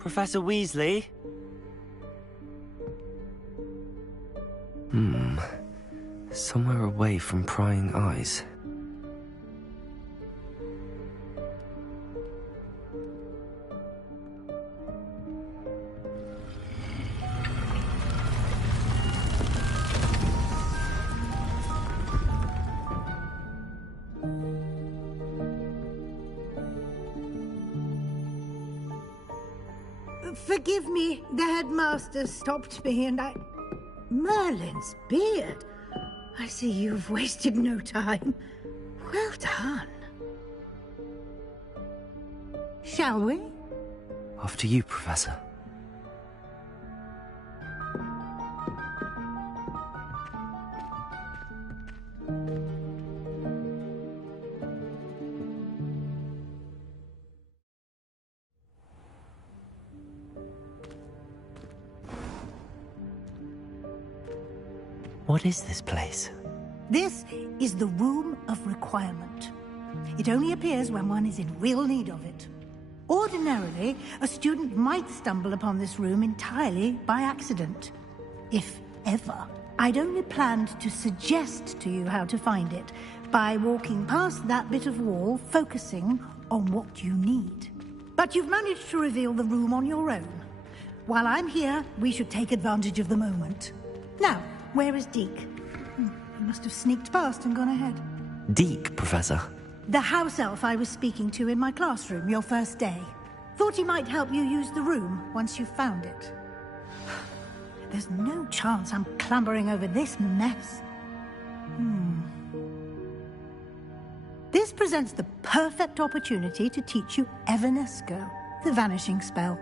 Professor Weasley? Somewhere away from prying eyes. Forgive me, the headmaster stopped me and I... Merlin's beard. I see you've wasted no time. Well done. Shall we? After you, Professor. What is this place? This is the Room of Requirement. It only appears when one is in real need of it. Ordinarily, a student might stumble upon this room entirely by accident. If ever. I'd only planned to suggest to you how to find it by walking past that bit of wall, focusing on what you need. But you've managed to reveal the room on your own. While I'm here, we should take advantage of the moment. Now, where is Deke? He must have sneaked past and gone ahead. Deke, Professor. The house elf I was speaking to in my classroom your first day. Thought he might help you use the room once you found it. There's no chance I'm clambering over this mess. This presents the perfect opportunity to teach you Evanesco, the vanishing spell.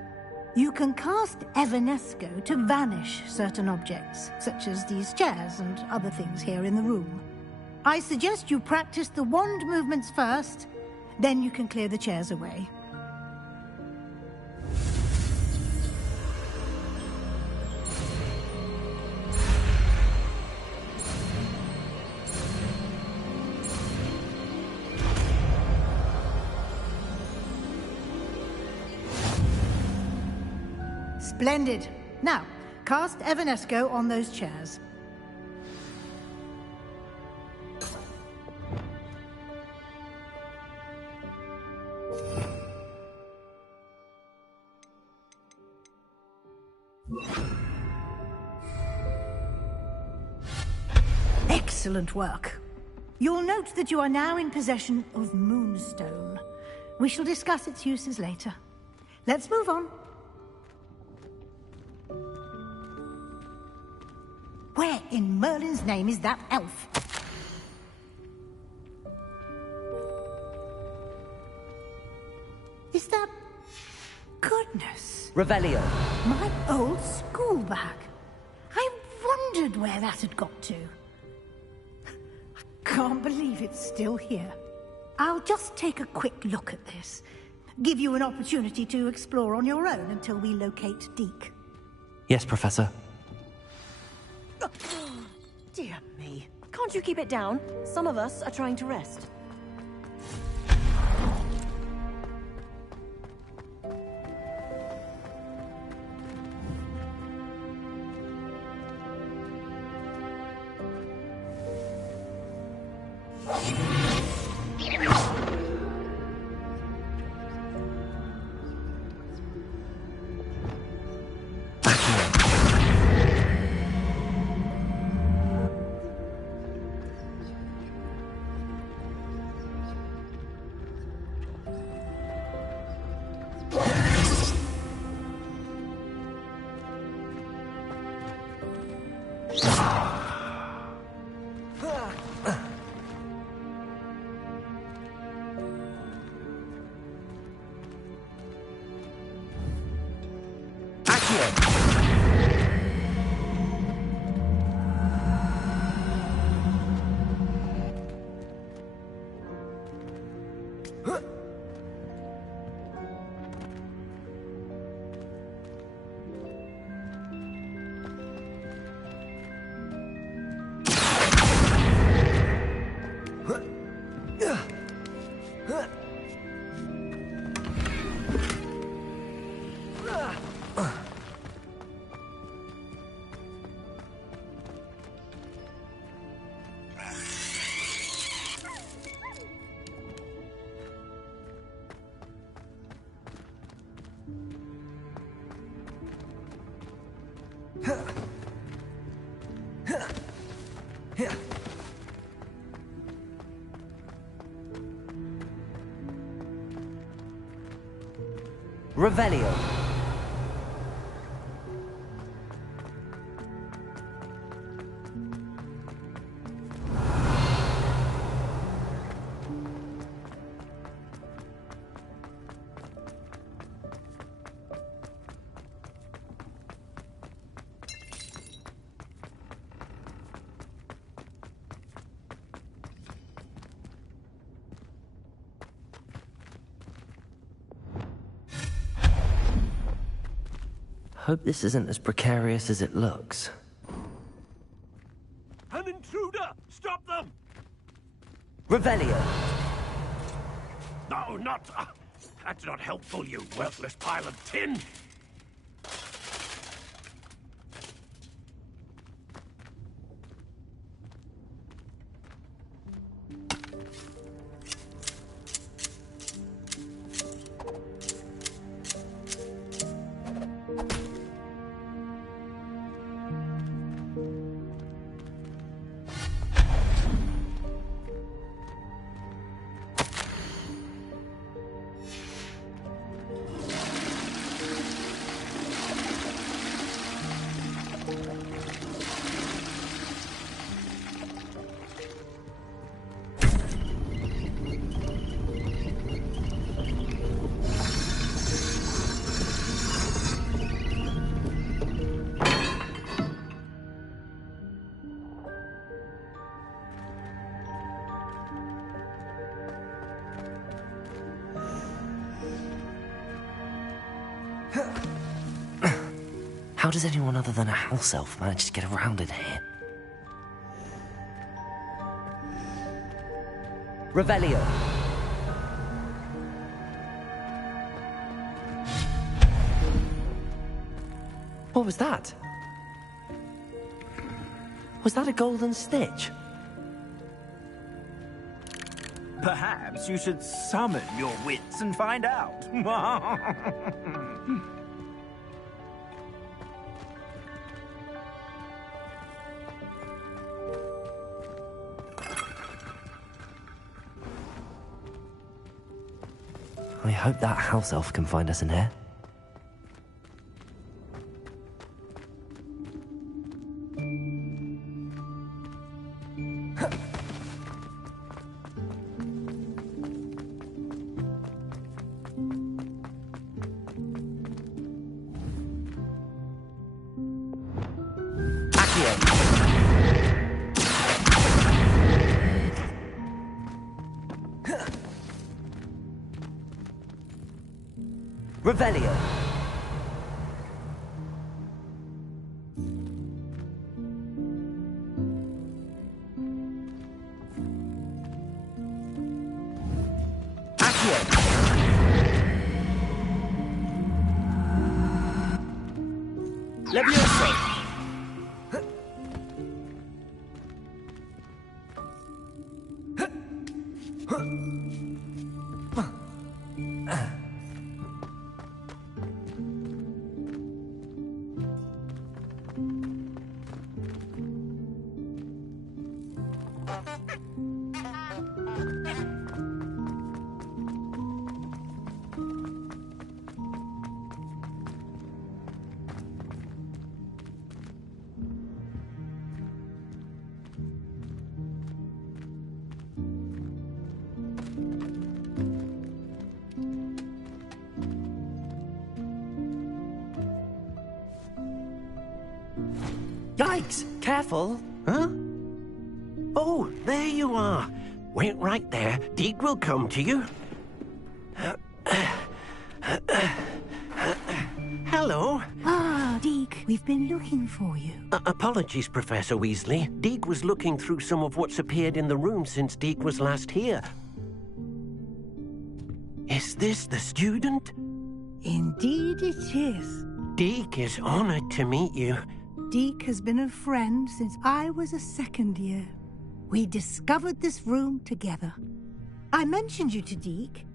You can cast Evanesco to vanish certain objects, such as these chairs and other things here in the room. I suggest you practice the wand movements first, then you can clear the chairs away. Splendid. Now, cast Evanesco on those chairs. Excellent work. You'll note that you are now in possession of Moonstone. We shall discuss its uses later. Let's move on. Where in Merlin's name is that elf? Is that... Goodness. Revelio. My old school bag. I wondered where that had got to. I can't believe it's still here. I'll just take a quick look at this. Give you an opportunity to explore on your own until we locate Deke. Yes, Professor. Dear me. Can't you keep it down? Some of us are trying to rest. Revelio. Hope this isn't as precarious as it looks. An intruder! Stop them! Revelio. No, not... that's not helpful, you worthless pile of tin! How does anyone other than a house elf manage to get around in here? Revelio. What was that? Was that a golden snitch? Perhaps you should summon your wits and find out. I hope that house elf can find us in here. Revelio. Accio. Levioso. Yikes! Careful! Huh? Oh, there you are. Wait right there. Deek will come to you. Hello. Ah, Deke, we've been looking for you. Apologies, Professor Weasley. Deek was looking through some of what's appeared in the room since Deek was last here. Is this the student? Indeed it is. Deek is honored to meet you. Deke has been a friend since I was a second year. We discovered this room together. I mentioned you to Deke.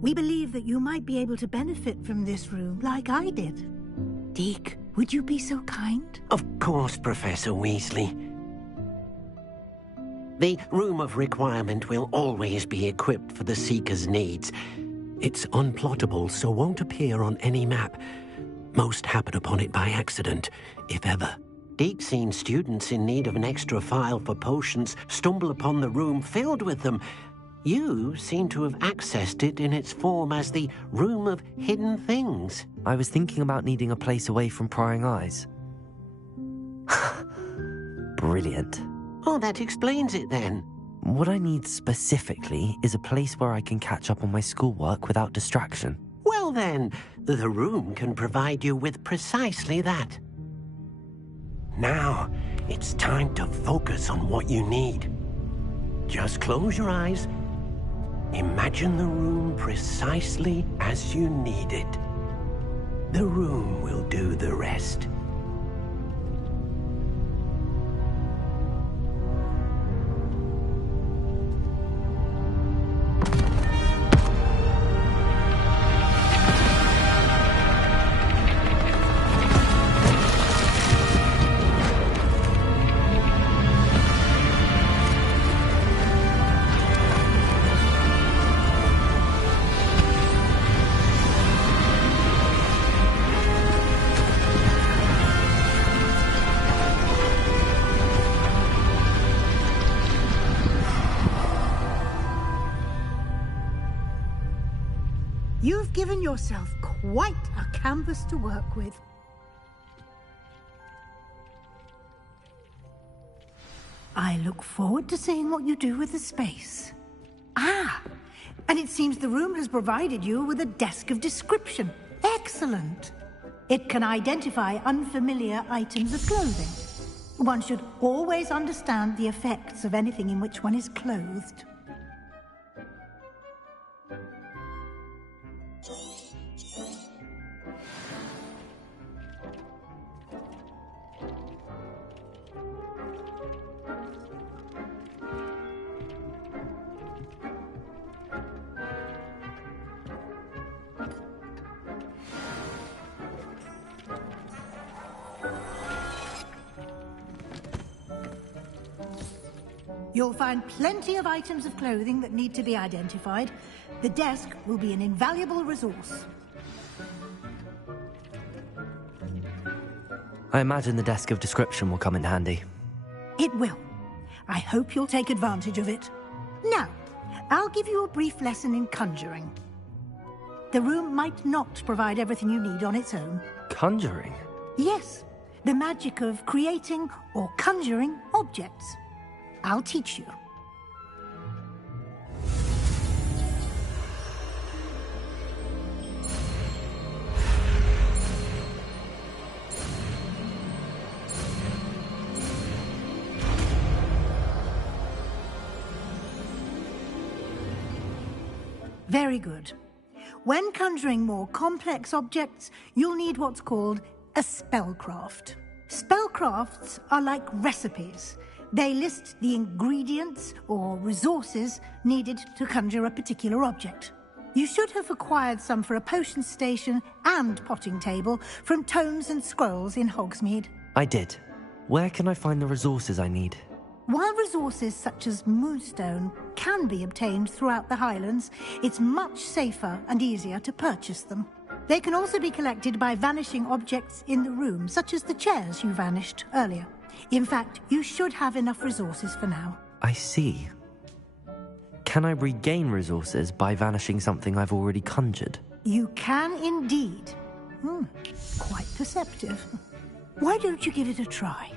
We believe that you might be able to benefit from this room like I did. Deke, would you be so kind? Of course, Professor Weasley. The Room of Requirement will always be equipped for the Seeker's needs. It's unplottable, so won't appear on any map. Most happen upon it by accident, if ever. Deke's seen students in need of an extra file for potions stumble upon the room filled with them. You seem to have accessed it in its form as the Room of Hidden Things. I was thinking about needing a place away from prying eyes. Brilliant. Oh, that explains it then. What I need specifically is a place where I can catch up on my schoolwork without distraction. Well then, the room can provide you with precisely that. Now, it's time to focus on what you need. Just close your eyes. Imagine the room precisely as you need it. The room will do the rest. You've given yourself quite a canvas to work with. I look forward to seeing what you do with the space. Ah, and it seems the room has provided you with a desk of description. Excellent. It can identify unfamiliar items of clothing. One should always understand the effects of anything in which one is clothed. You'll find plenty of items of clothing that need to be identified. The desk will be an invaluable resource. I imagine the desk of description will come in handy. It will. I hope you'll take advantage of it. Now, I'll give you a brief lesson in conjuring. The room might not provide everything you need on its own. Conjuring? Yes, the magic of creating or conjuring objects. I'll teach you. Very good. When conjuring more complex objects, you'll need what's called a spellcraft. Spellcrafts are like recipes. They list the ingredients or resources needed to conjure a particular object. You should have acquired some for a potion station and potting table from tomes and scrolls in Hogsmeade. I did. Where can I find the resources I need? While resources such as moonstone can be obtained throughout the Highlands, it's much safer and easier to purchase them. They can also be collected by vanishing objects in the room, such as the chairs you vanished earlier. In fact, you should have enough resources for now. I see. Can I regain resources by vanishing something I've already conjured? You can indeed. Quite perceptive. Why don't you give it a try?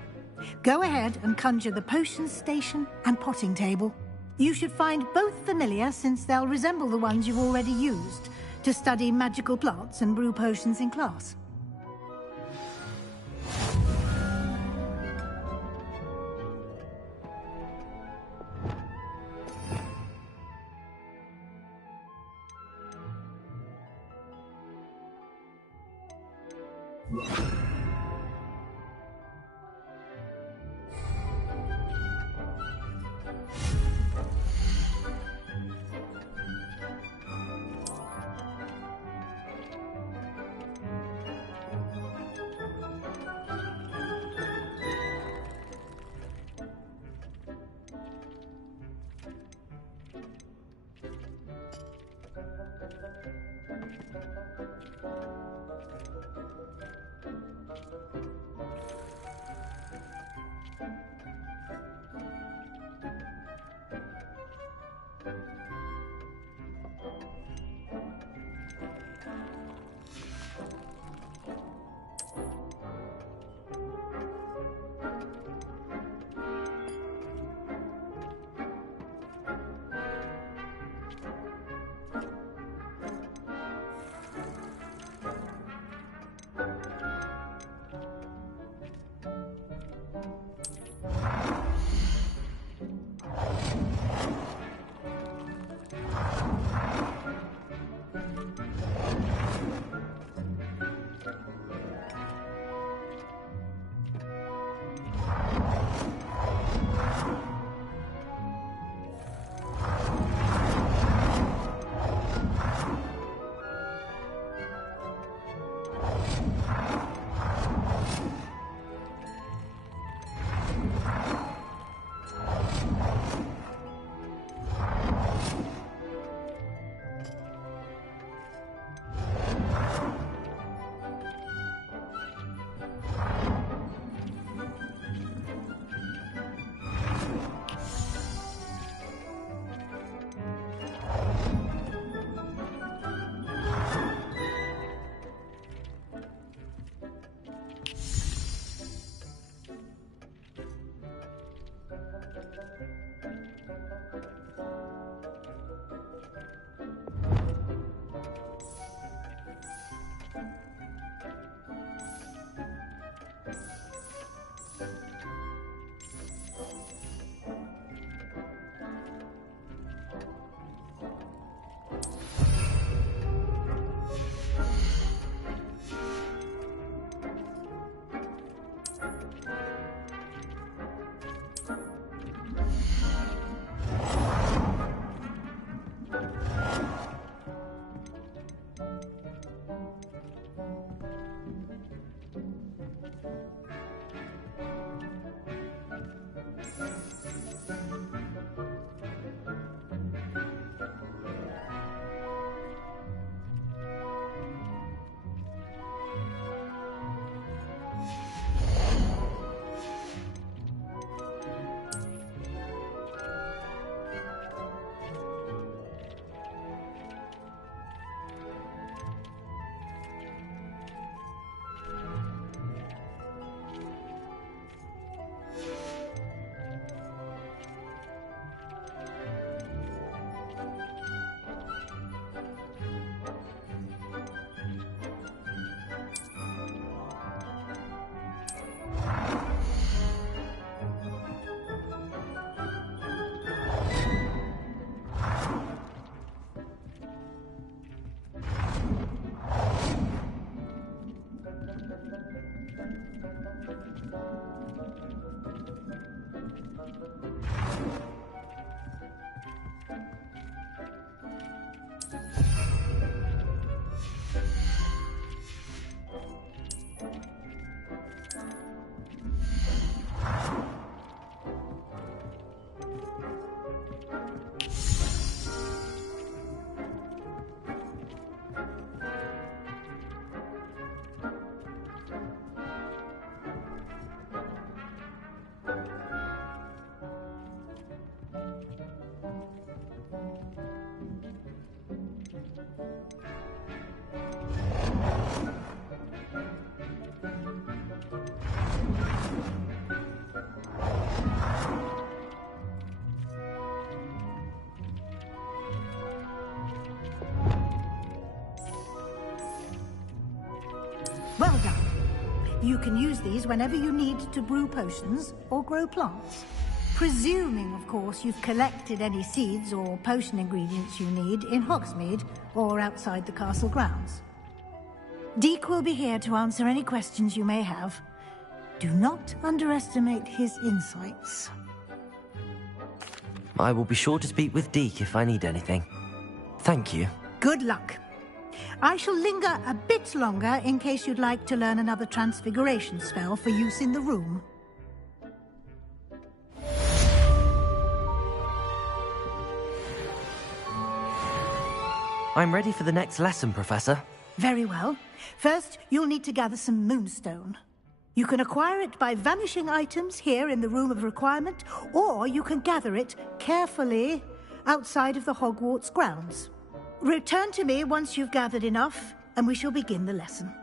Go ahead and conjure the potion station and potting table. You should find both familiar, since they'll resemble the ones you've already used to study magical plants and brew potions in class. Well done. You can use these whenever you need to brew potions or grow plants. Presuming, of course, you've collected any seeds or potion ingredients you need in Hogsmeade or outside the castle grounds. Deek will be here to answer any questions you may have. Do not underestimate his insights. I will be sure to speak with Deek if I need anything. Thank you. Good luck. I shall linger a bit longer in case you'd like to learn another transfiguration spell for use in the room. I'm ready for the next lesson, Professor. Very well. First, you'll need to gather some moonstone. You can acquire it by vanishing items here in the Room of Requirement, or you can gather it carefully outside of the Hogwarts grounds. Return to me once you've gathered enough, and we shall begin the lesson.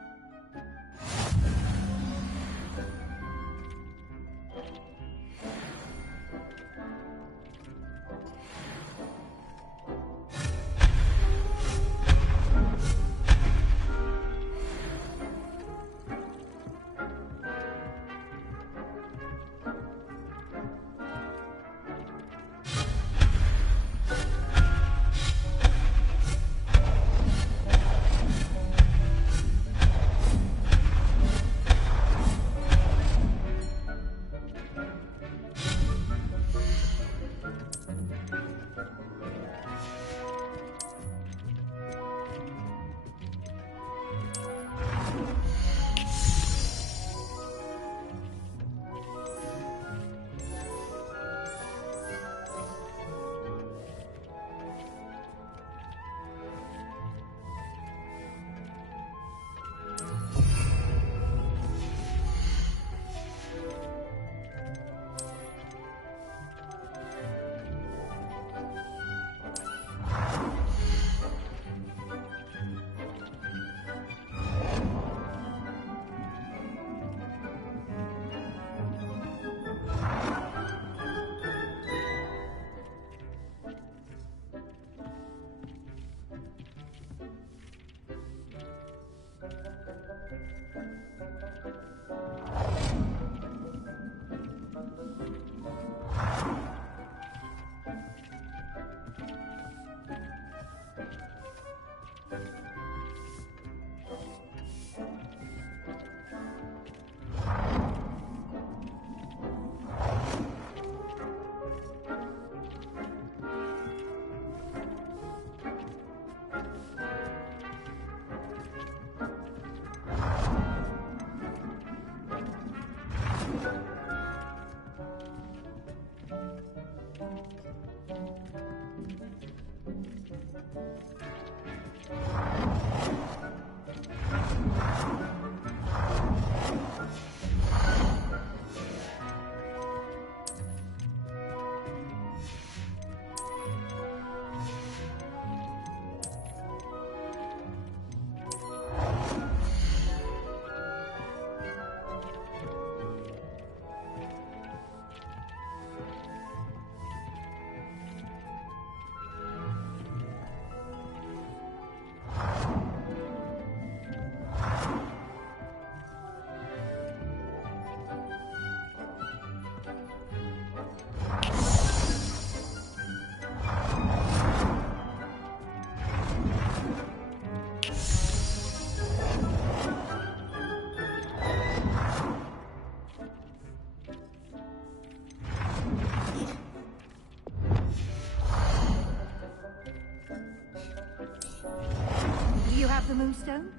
the Moonstone?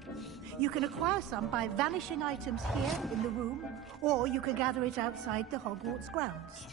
You can acquire some by vanishing items here in the room, or you can gather it outside the Hogwarts grounds.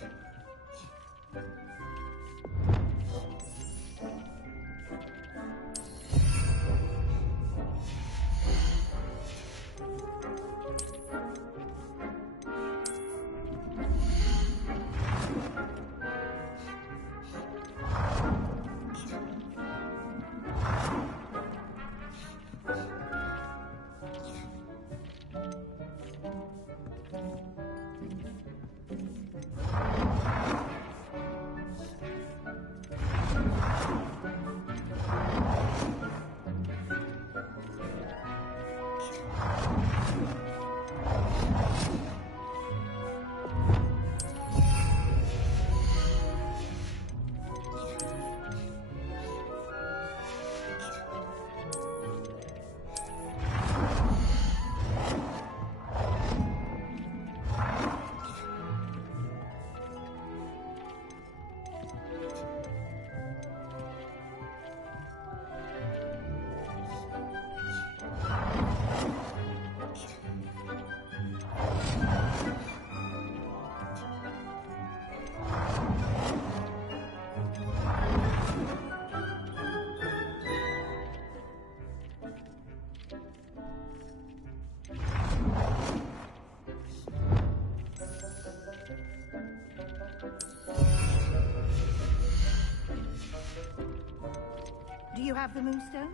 Do you have the Moonstone?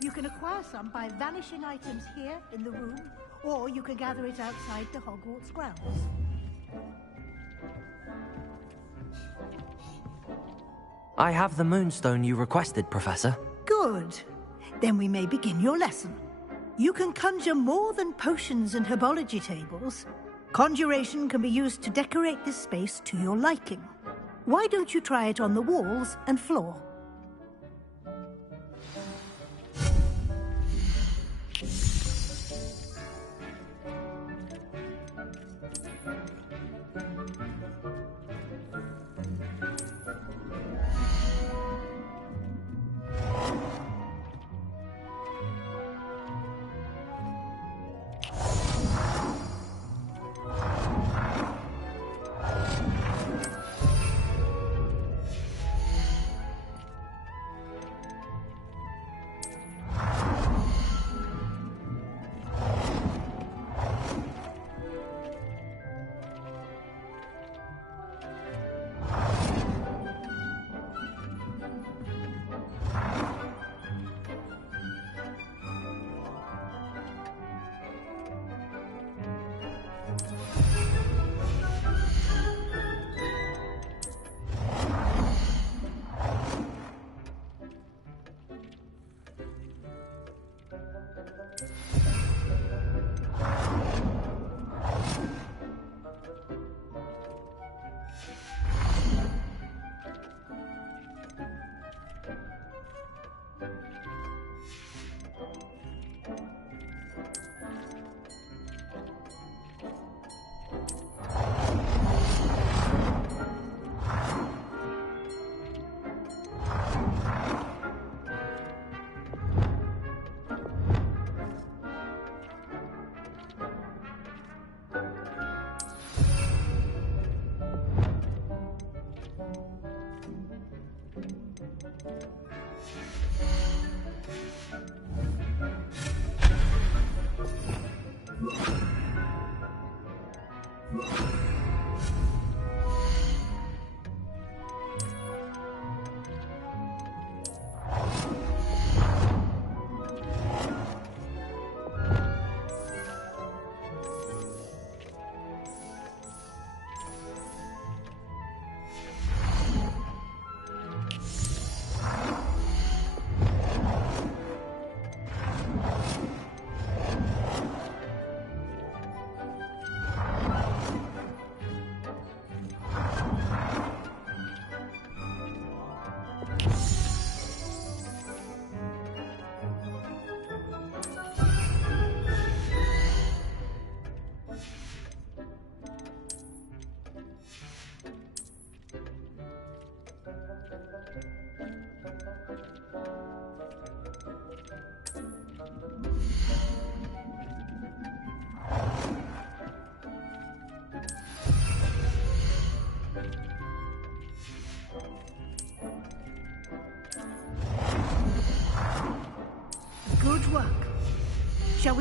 You can acquire some by vanishing items here in the room, or you can gather it outside the Hogwarts grounds. I have the Moonstone you requested, Professor. Good. Then we may begin your lesson. You can conjure more than potions and herbology tables. Conjuration can be used to decorate this space to your liking. Why don't you try it on the walls and floor?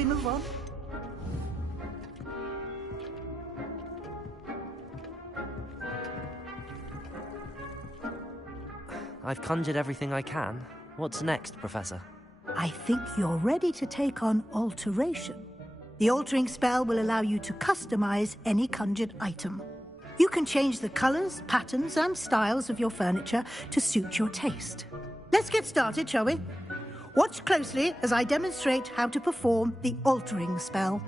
we move on? I've conjured everything I can. What's next, Professor? I think you're ready to take on alteration. The altering spell will allow you to customize any conjured item. You can change the colors, patterns, and styles of your furniture to suit your taste. Let's get started, shall we? Watch closely as I demonstrate how to perform the altering spell.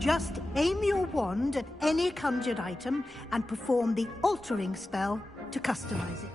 Just aim your wand at any conjured item and perform the altering spell to customize it.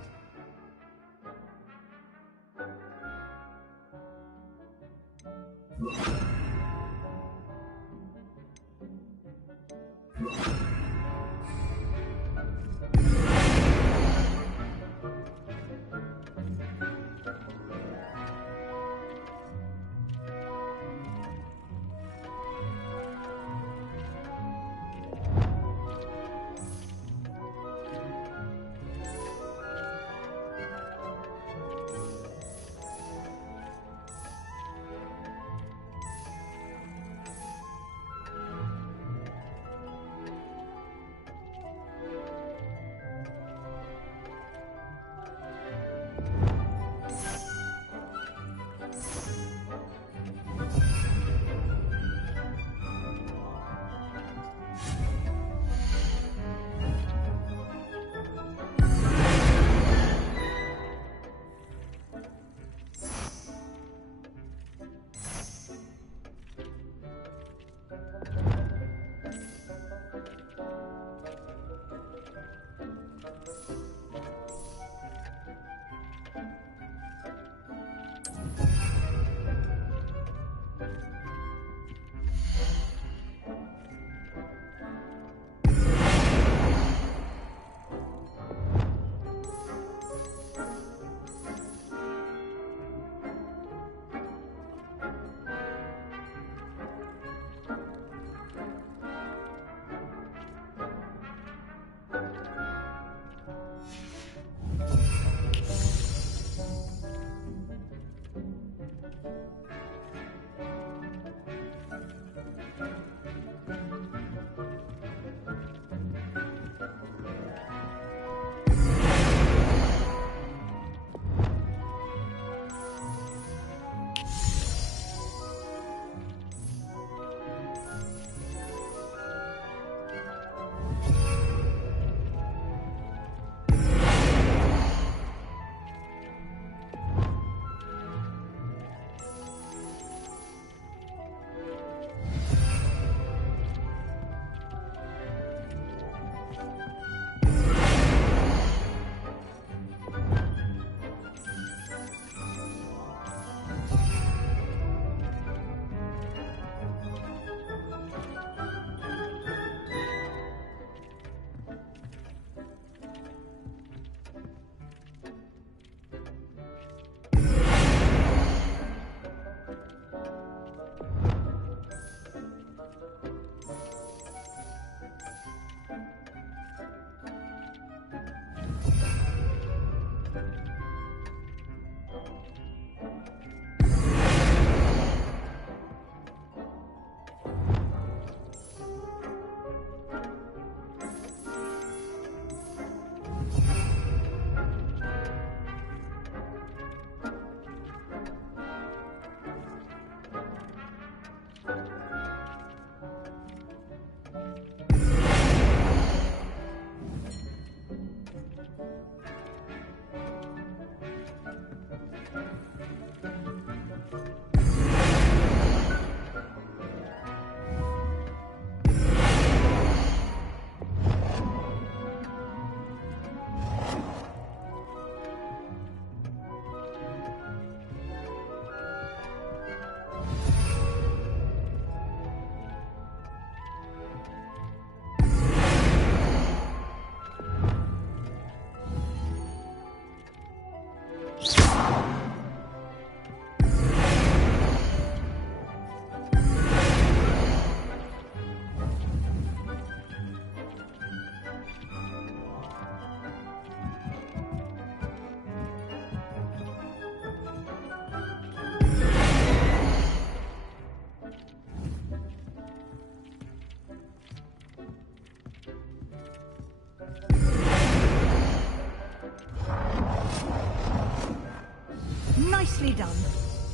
Nicely done.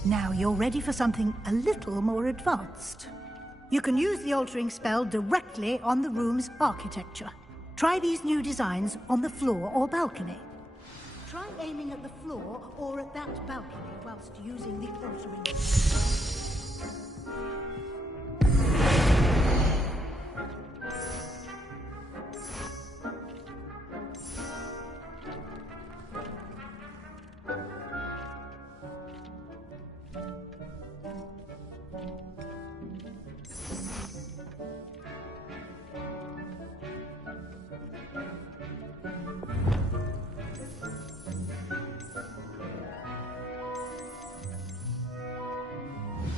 Now you're ready for something a little more advanced. You can use the altering spell directly on the room's architecture. Try these new designs on the floor or balcony. Try aiming at the floor or at that balcony whilst using the altering.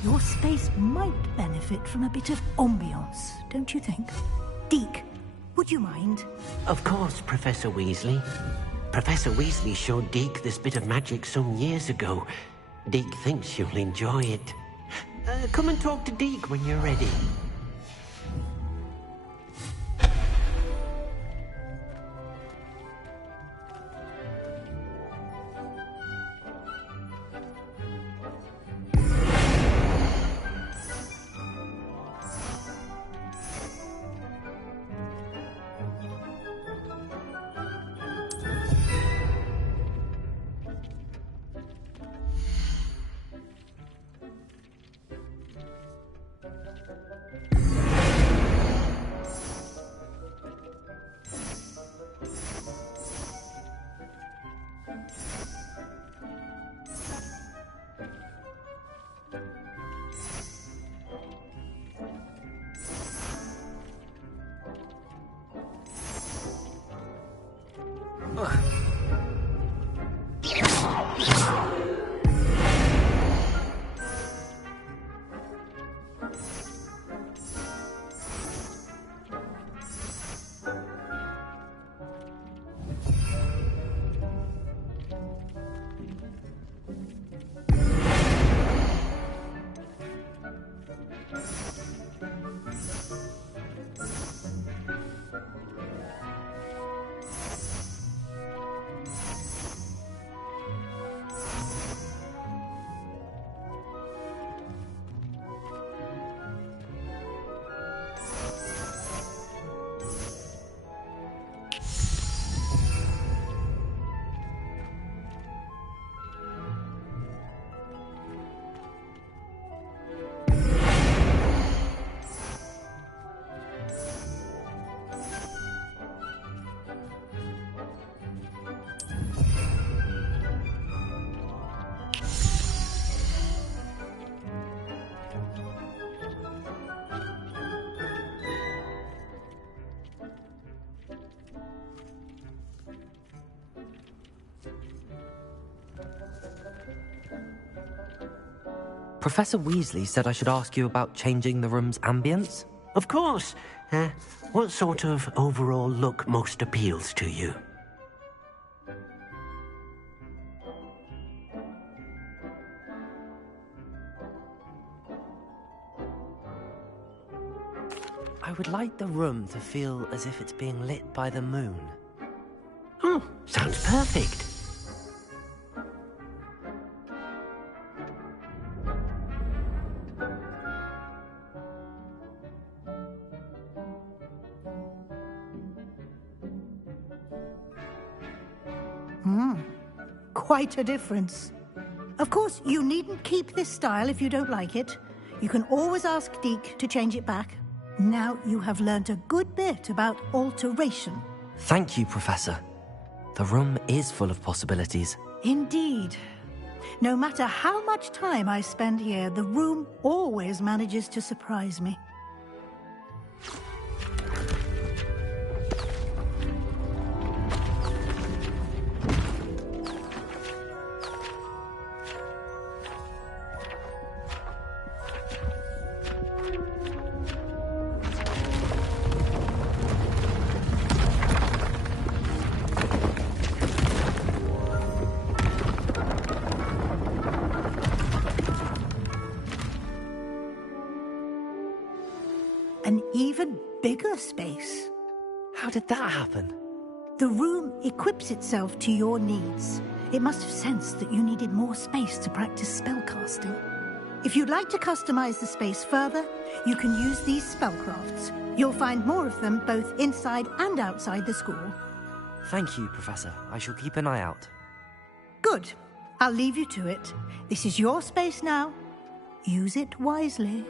Your space might benefit from a bit of ambiance, don't you think? Deke, would you mind? Of course, Professor Weasley. Professor Weasley showed Deke this bit of magic some years ago. Deke thinks you'll enjoy it. Come and talk to Deke when you're ready. Professor Weasley said I should ask you about changing the room's ambience. Of course. What sort of overall look most appeals to you? I would like the room to feel as if it's being lit by the moon. Oh, sounds perfect. Quite a difference. Of course, you needn't keep this style if you don't like it. You can always ask Deke to change it back. Now you have learnt a good bit about alteration. Thank you, Professor. The room is full of possibilities. Indeed. No matter how much time I spend here, the room always manages to surprise me. An even bigger space. How did that happen? The room equips itself to your needs. It must have sensed that you needed more space to practice spellcasting. If you'd like to customize the space further, you can use these spellcrafts. You'll find more of them both inside and outside the school. Thank you, Professor. I shall keep an eye out. Good. I'll leave you to it. This is your space now. Use it wisely.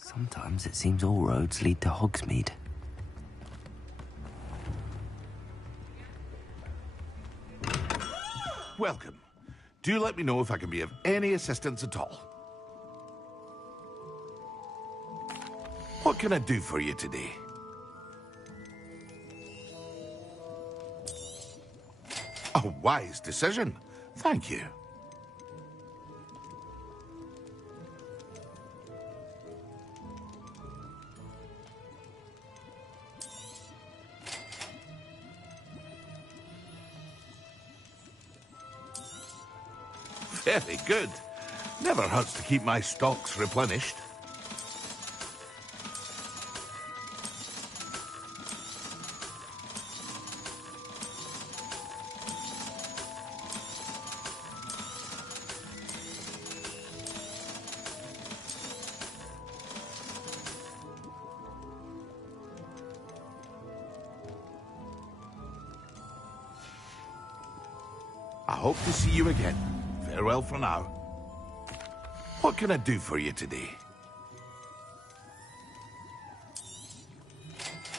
Sometimes it seems all roads lead to Hogsmeade. Welcome. Do let me know if I can be of any assistance at all. What can I do for you today? A wise decision. Thank you. Very good. Never hurts to keep my stocks replenished. I hope to see you again. Farewell for now. What can I do for you today?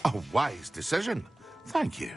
A wise decision. Thank you.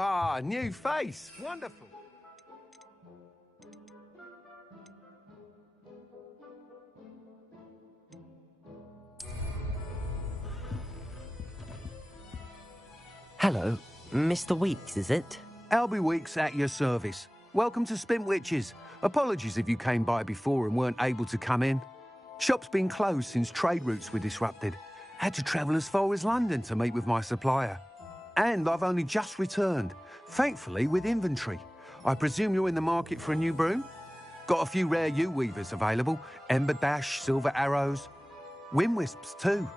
Ah, new face. Wonderful. Hello, Mr. Weeks, is it? Albie Weeks at your service. Welcome to Spintwitches. Apologies if you came by before and weren't able to come in. Shop's been closed since trade routes were disrupted. Had to travel as far as London to meet with my supplier. And I've only just returned, thankfully with inventory. I presume you're in the market for a new broom? Got a few rare yew-weavers available, Ember Dash, Silver Arrows, Wind Wisps too.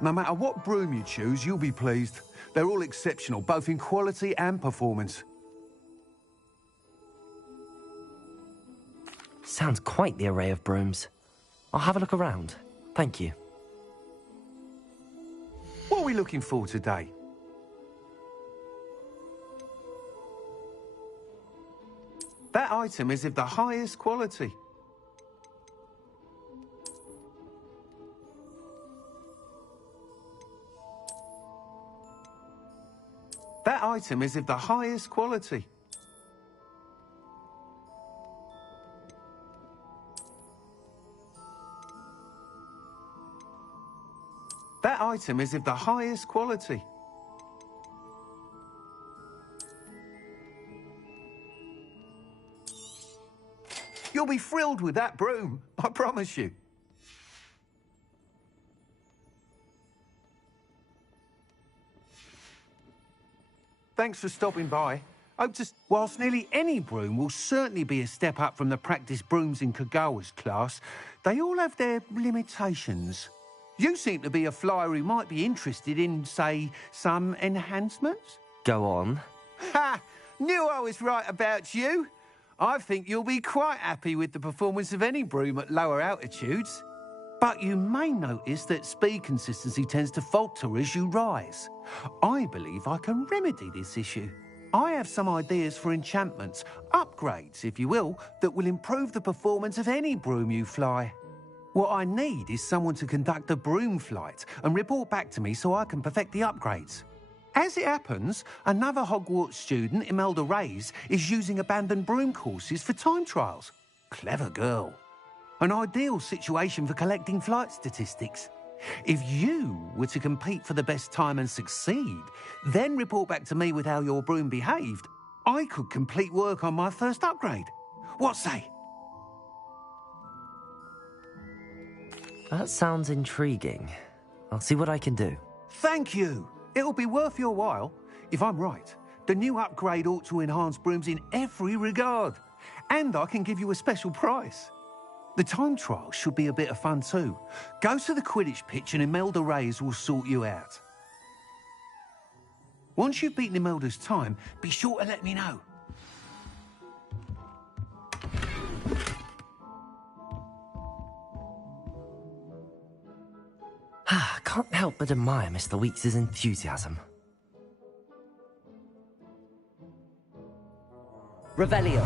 No matter what broom you choose, you'll be pleased. They're all exceptional, both in quality and performance. Sounds quite the array of brooms. I'll have a look around. Thank you. What are we looking for today? That item is of the highest quality. That item is of the highest quality. That item is of the highest quality. You'll be thrilled with that broom, I promise you. Thanks for stopping by. Whilst nearly any broom will certainly be a step up from the practice brooms in Kagawa's class, they all have their limitations. You seem to be a flyer who might be interested in, say, some enhancements? Go on. Ha! Knew I was right about you. I think you'll be quite happy with the performance of any broom at lower altitudes. But you may notice that speed consistency tends to falter as you rise. I believe I can remedy this issue. I have some ideas for enchantments, upgrades, if you will, that will improve the performance of any broom you fly. What I need is someone to conduct a broom flight and report back to me so I can perfect the upgrades. As it happens, another Hogwarts student, Imelda Reyes, is using abandoned broom courses for time trials. Clever girl. An ideal situation for collecting flight statistics. If you were to compete for the best time and succeed, then report back to me with how your broom behaved, I could complete work on my first upgrade. What say? That sounds intriguing. I'll see what I can do. Thank you. It'll be worth your while. If I'm right, the new upgrade ought to enhance brooms in every regard. And I can give you a special price. The time trial should be a bit of fun too. Go to the Quidditch pitch and Imelda Reyes will sort you out. Once you've beaten Imelda's time, be sure to let me know. Can't help but admire Mr. Weeks' enthusiasm. Revelio.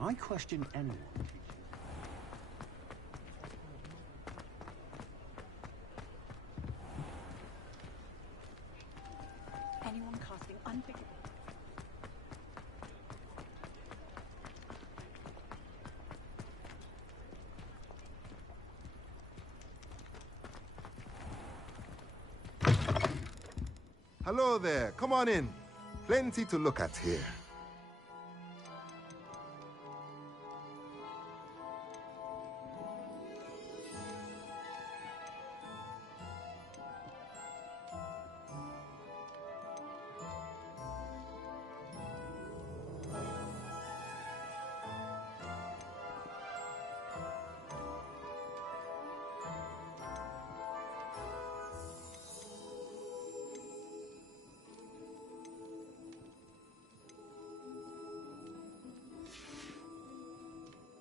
I question anyone. Anyone casting unforgivable. Hello there. Come on in. Plenty to look at here.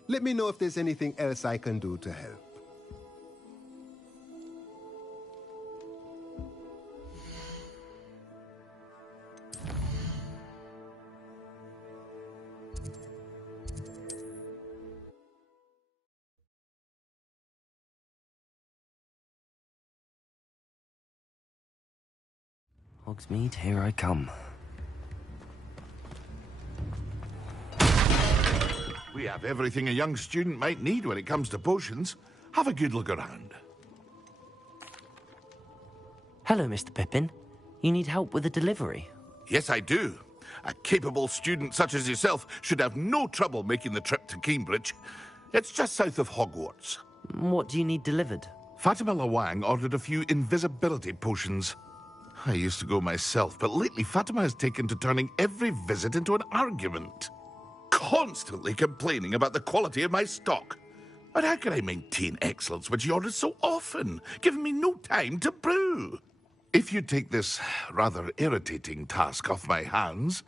Let me know if there's anything else I can do to help. Hogsmeade, here I come. We have everything a young student might need when it comes to potions. Have a good look around. Hello, Mr. Pippin. You need help with a delivery? Yes, I do. A capable student such as yourself should have no trouble making the trip to Cambridge. It's just south of Hogwarts. What do you need delivered? Fatima Lawang ordered a few invisibility potions. I used to go myself, but lately Fatima has taken to turning every visit into an argument. Constantly complaining about the quality of my stock. But how can I maintain excellence when she orders so often, giving me no time to brew? If you take this rather irritating task off my hands,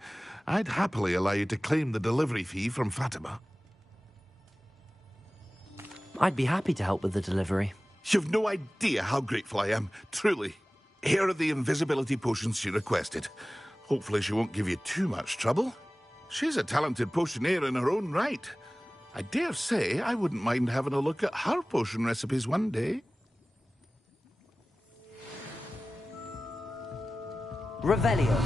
I'd happily allow you to claim the delivery fee from Fatima. I'd be happy to help with the delivery. You've no idea how grateful I am, truly. Here are the invisibility potions she requested. Hopefully she won't give you too much trouble. She's a talented potioneer in her own right. I dare say I wouldn't mind having a look at her potion recipes one day. Revelio.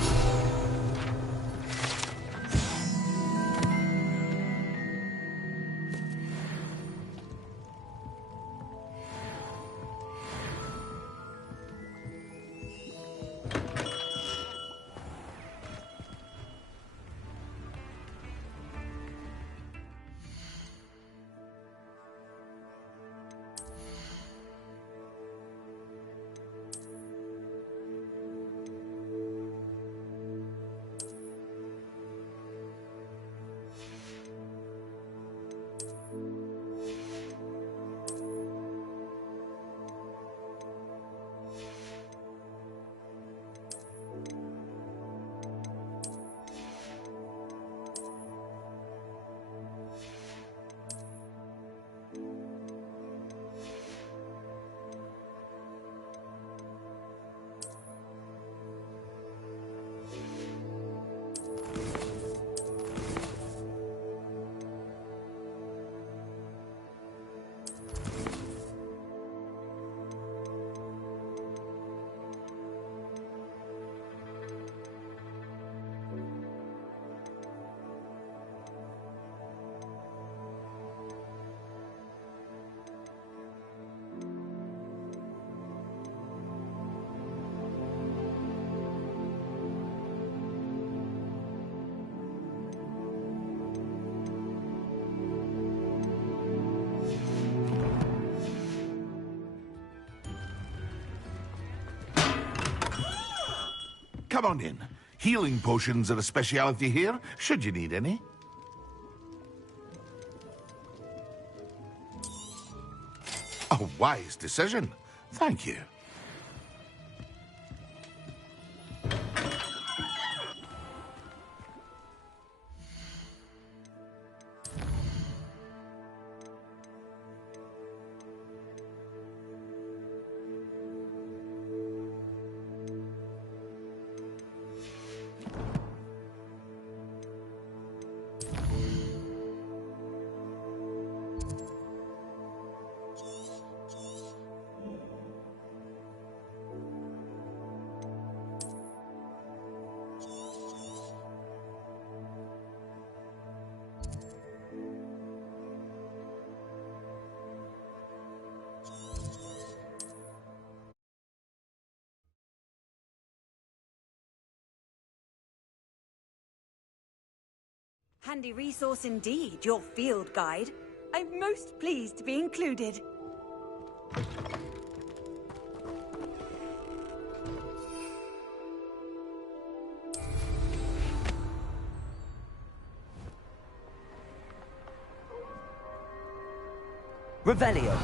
Come on in. Healing potions are a speciality here, should you need any. A wise decision. Thank you. Handy resource indeed, your field guide. I'm most pleased to be included. Revelio.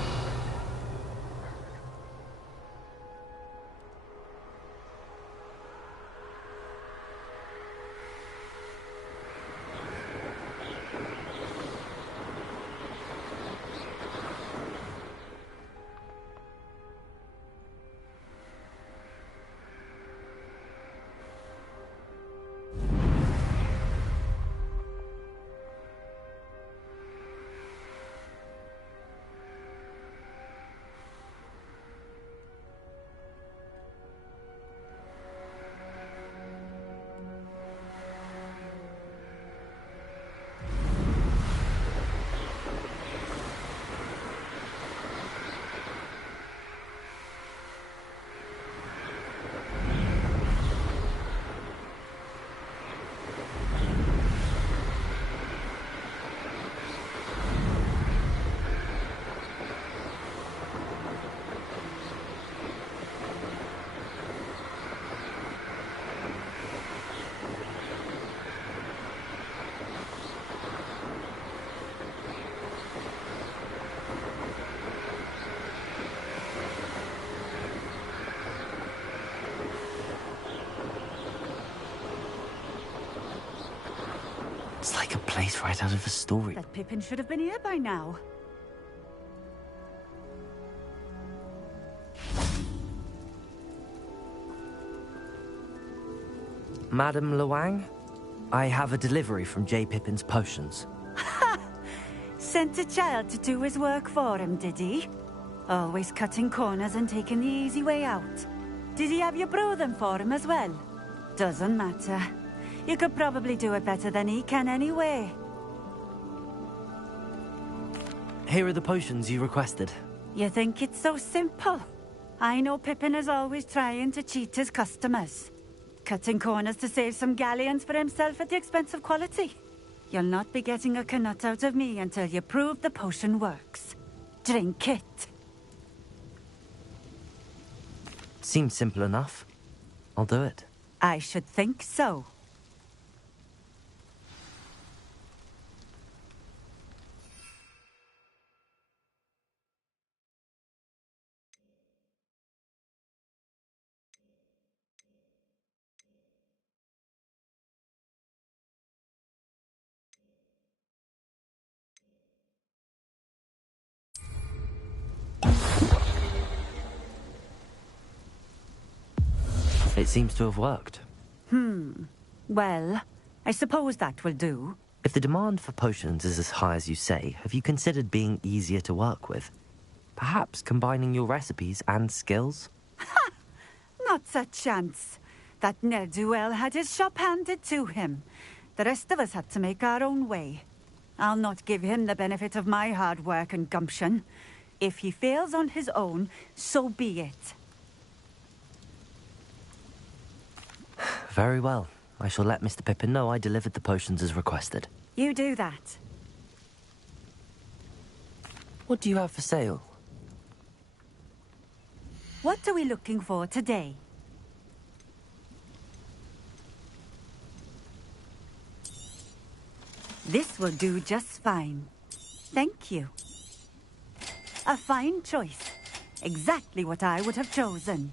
It's like a place right out of a story. That Pippin should have been here by now. Madam Luang, I have a delivery from J. Pippin's potions. Ha! Sent a child to do his work for him, did he? Always cutting corners and taking the easy way out. Did he have you brew them for him as well? Doesn't matter. You could probably do it better than he can anyway. Here are the potions you requested. You think it's so simple? I know Pippin is always trying to cheat his customers. Cutting corners to save some galleons for himself at the expense of quality. You'll not be getting a canut out of me until you prove the potion works. Drink it. Seems simple enough. I'll do it. I should think so. It seems to have worked. Well, I suppose that will do. If the demand for potions is as high as you say, have you considered being easier to work with? Perhaps combining your recipes and skills? Ha! Not a chance. That ne'er-do-well had his shop handed to him. The rest of us had to make our own way. I'll not give him the benefit of my hard work and gumption. If he fails on his own, so be it. Very well. I shall let Mr. Pippin know I delivered the potions as requested. You do that. What do you have for sale? What are we looking for today? This will do just fine. Thank you. A fine choice. Exactly what I would have chosen.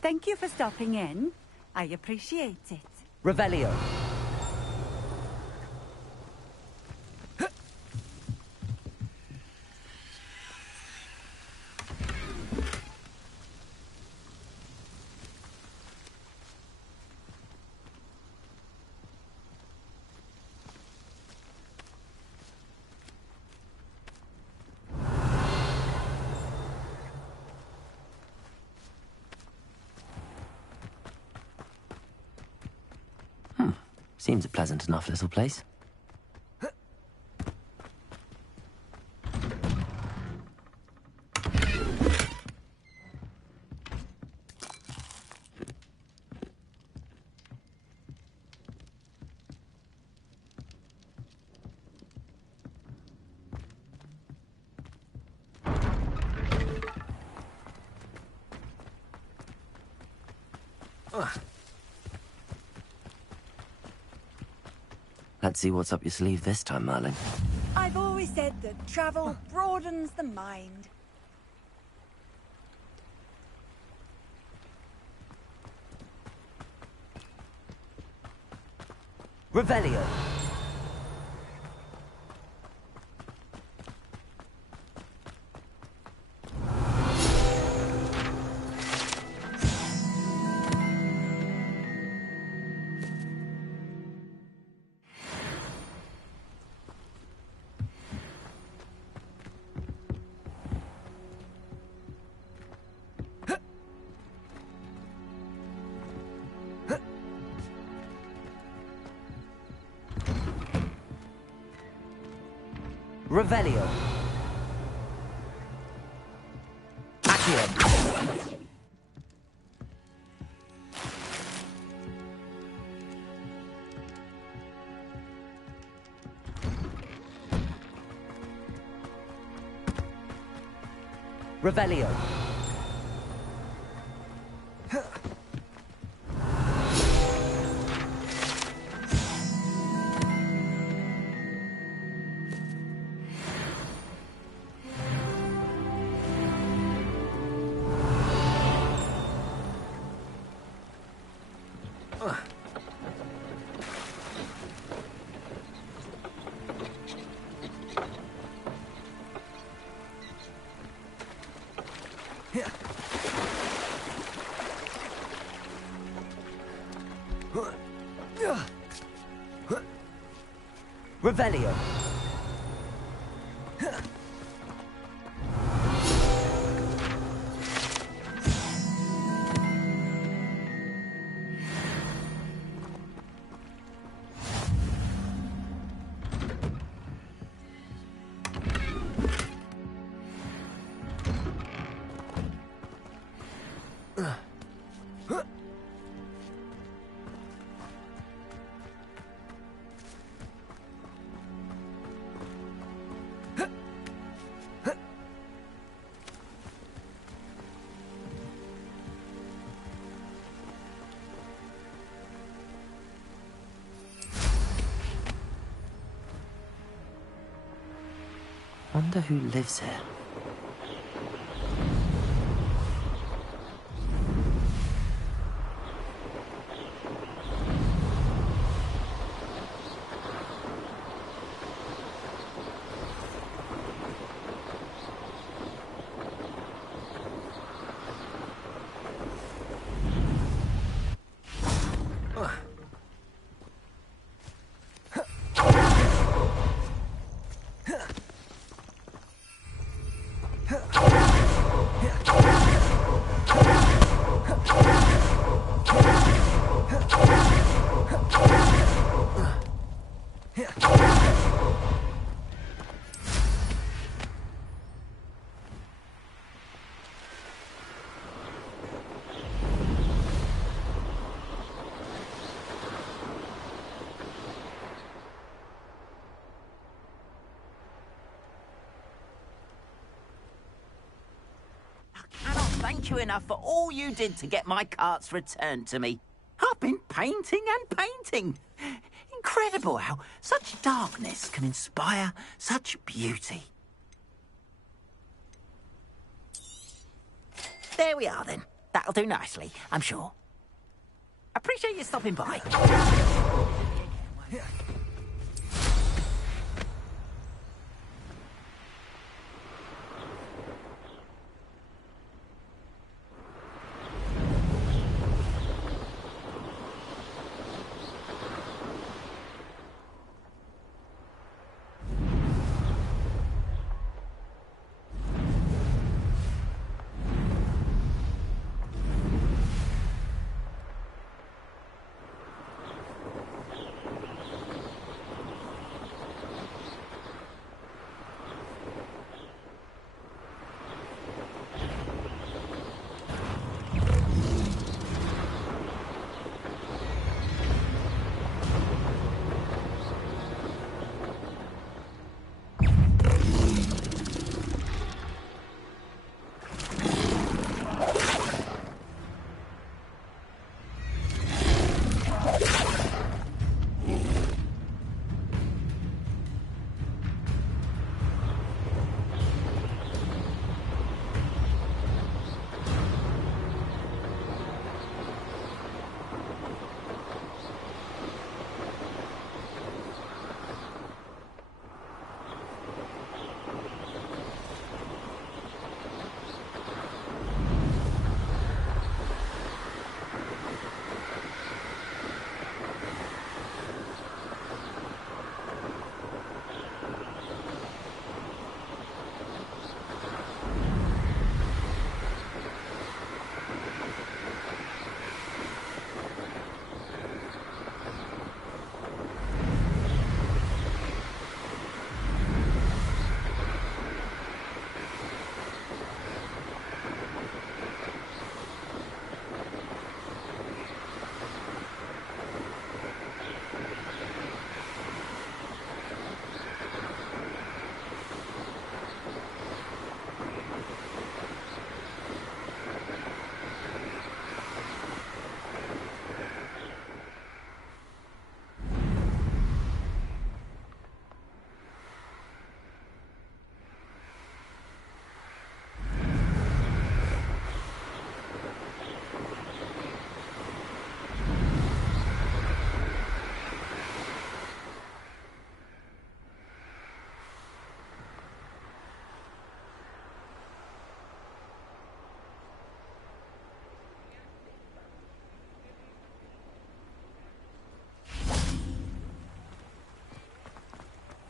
Thank you for stopping in. I appreciate it. Revelio. Seems a pleasant enough little place. Let's see what's up your sleeve this time, Merlin. I've always said that travel broadens the mind. Revelio. Revelio. Accio. Revelio. Revelio. Wonder who lives here. Thank you enough for all you did to get my carts returned to me. I've been painting and painting. Incredible how such darkness can inspire such beauty. There we are then. That'll do nicely, I'm sure. Appreciate you stopping by.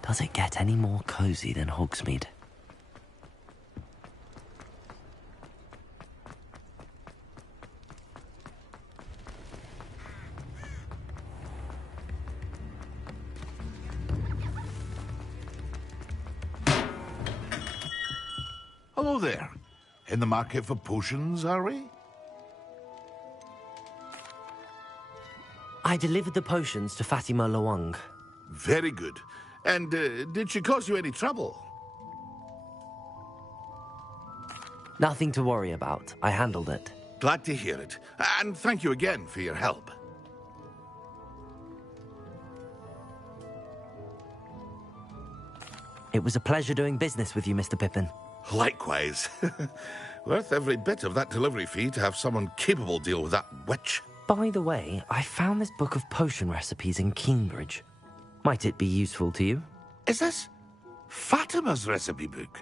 Does it get any more cozy than Hogsmeade? Hello there. In the market for potions, are we? I delivered the potions to Fatima Lawang. Very good. And did she cause you any trouble? Nothing to worry about. I handled it. Glad to hear it. And thank you again for your help. It was a pleasure doing business with you, Mr. Pippin. Likewise. Worth every bit of that delivery fee to have someone capable deal with that witch. By the way, I found this book of potion recipes in Cambridge. Might it be useful to you? Is this Fatima's recipe book?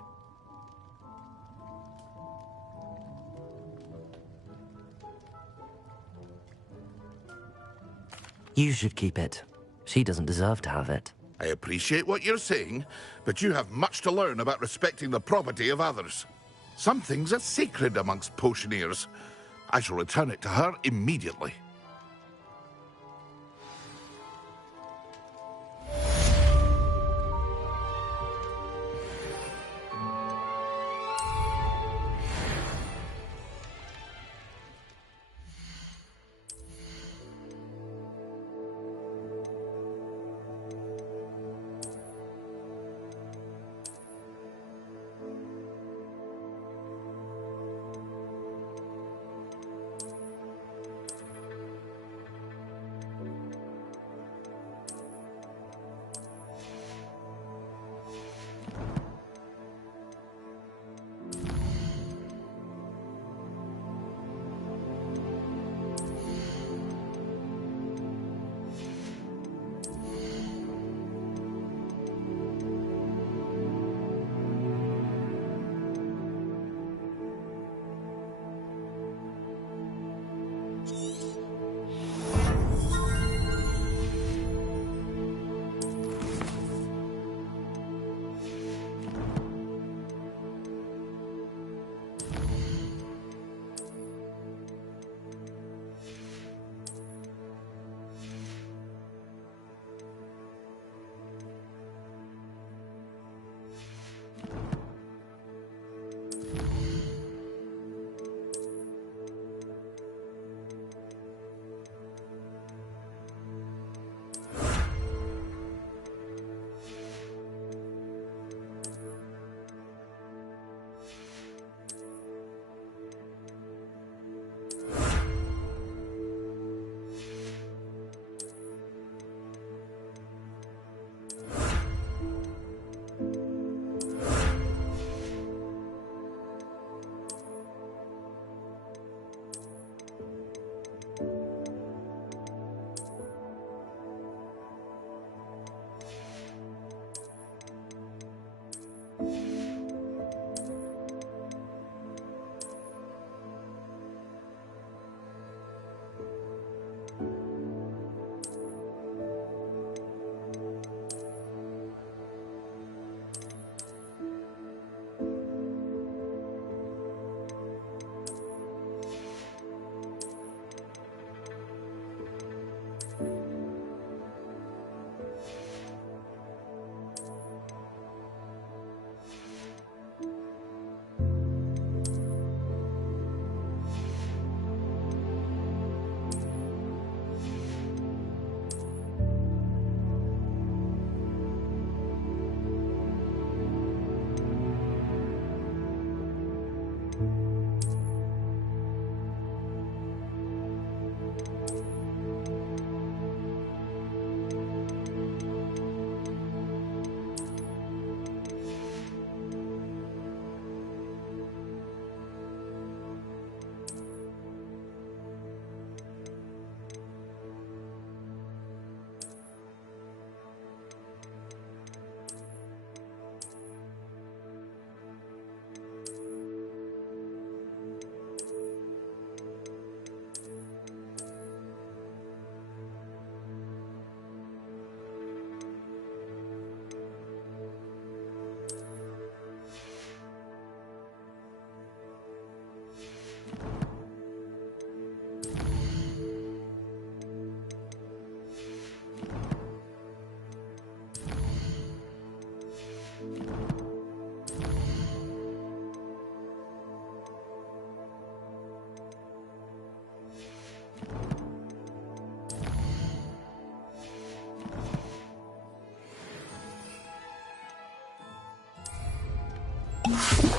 You should keep it. She doesn't deserve to have it. I appreciate what you're saying, but you have much to learn about respecting the property of others. Some things are sacred amongst potioneers. I shall return it to her immediately.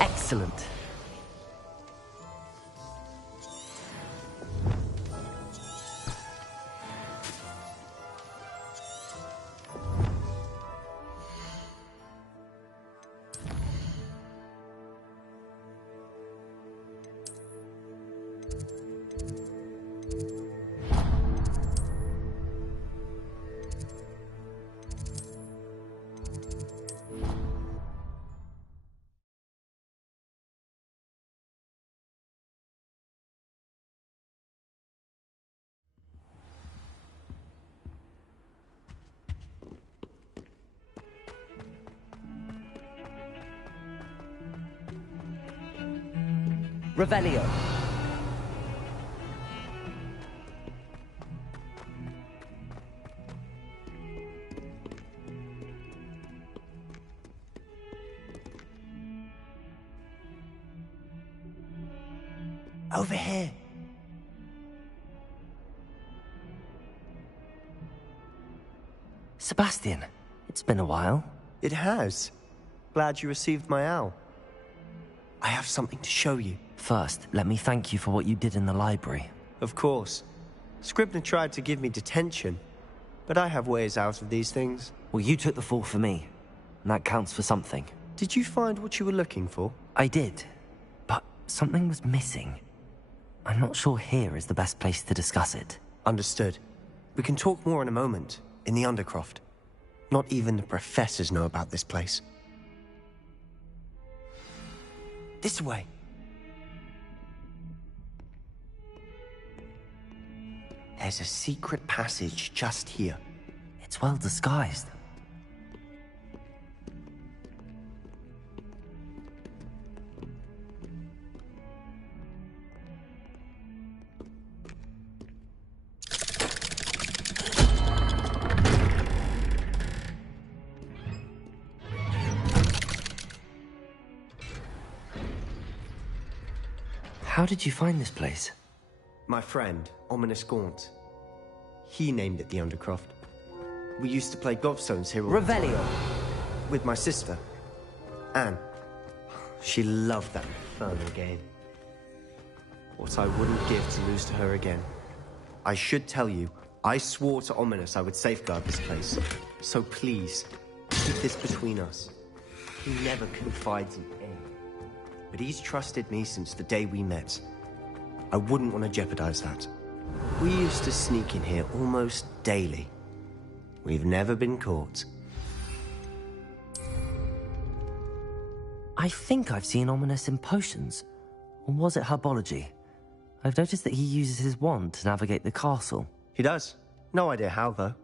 Excellent. Revelio. Over here. Sebastian, it's been a while. It has. Glad you received my owl. I have something to show you. First, let me thank you for what you did in the library. Of course. Scribner tried to give me detention, but I have ways out of these things. Well, you took the fall for me, and that counts for something. Did you find what you were looking for? I did, but something was missing. I'm not sure here is the best place to discuss it. Understood. We can talk more in a moment, in the Undercroft. Not even the professors know about this place. This way. There's a secret passage just here. It's well disguised. How did you find this place? My friend, Ominous Gaunt. He named it the Undercroft. We used to play gobstones here all the time. Revelio. With my sister, Anne. She loved that infernal game. What I wouldn't give to lose to her again. I should tell you, I swore to Ominous I would safeguard this place. So please, keep this between us. He never confides in anyone. But he's trusted me since the day we met. I wouldn't want to jeopardize that. We used to sneak in here almost daily. We've never been caught. I think I've seen Ominous in potions. Or was it herbology? I've noticed that he uses his wand to navigate the castle. He does. No idea how, though.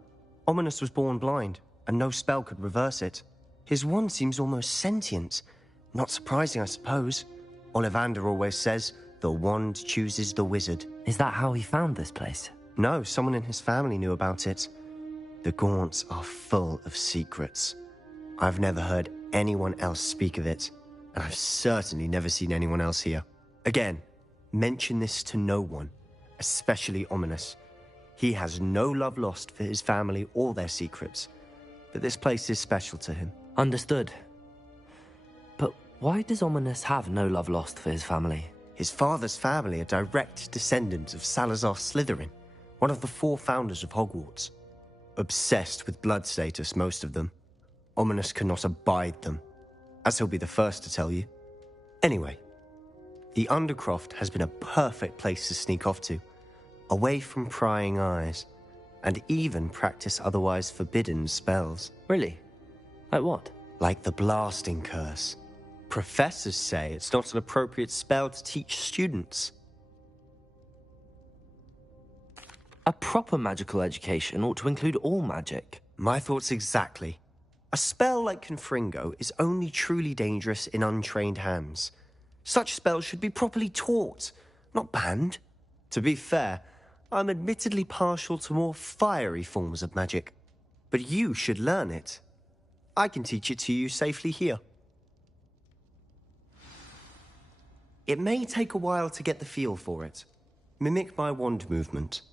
Ominous was born blind, and no spell could reverse it. His wand seems almost sentient. Not surprising, I suppose. Ollivander always says, the wand chooses the wizard. Is that how he found this place? No, someone in his family knew about it. The Gaunts are full of secrets. I've never heard anyone else speak of it, and I've certainly never seen anyone else here. Again, mention this to no one, especially Ominous. He has no love lost for his family or their secrets, but this place is special to him. Understood. But why does Ominous have no love lost for his family? His father's family are direct descendants of Salazar Slytherin, one of the 4 founders of Hogwarts. Obsessed with blood status, most of them. Ominous cannot abide them, as he'll be the first to tell you. Anyway, the Undercroft has been a perfect place to sneak off to, away from prying eyes, and even practice otherwise forbidden spells. Really? Like what? Like the blasting curse. Professors say it's not an appropriate spell to teach students. A proper magical education ought to include all magic. My thoughts exactly. A spell like Confringo is only truly dangerous in untrained hands. Such spells should be properly taught, not banned. To be fair, I'm admittedly partial to more fiery forms of magic. But you should learn it. I can teach it to you safely here. It may take a while to get the feel for it. Mimic my wand movement.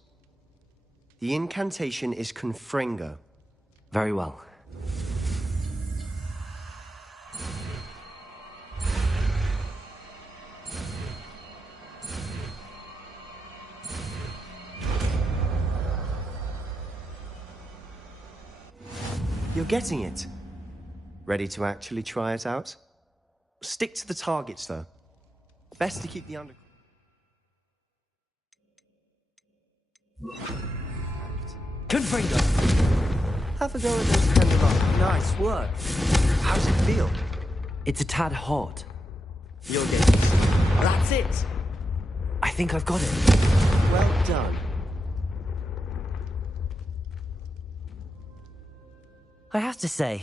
The incantation is Confringo. Very well. You're getting it. Ready to actually try it out? Stick to the targets, though. Best to keep the under... Confringo! Have a go at those handle-up. Nice work. How's it feel? It's a tad hot. You're getting it. That's it! I think I've got it. Well done. I have to say,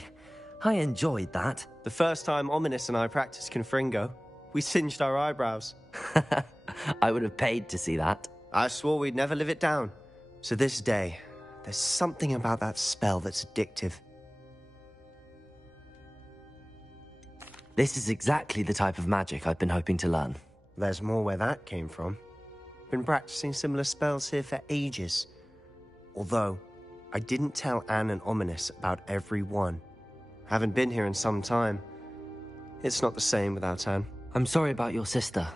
I enjoyed that. The first time Ominous and I practiced Confringo, we singed our eyebrows. I would have paid to see that. I swore we'd never live it down. So this day, there's something about that spell that's addictive. This is exactly the type of magic I've been hoping to learn. There's more where that came from. Been practicing similar spells here for ages. Although, I didn't tell Anne and Ominous about every one. Haven't been here in some time. It's not the same without Anne. I'm sorry about your sister.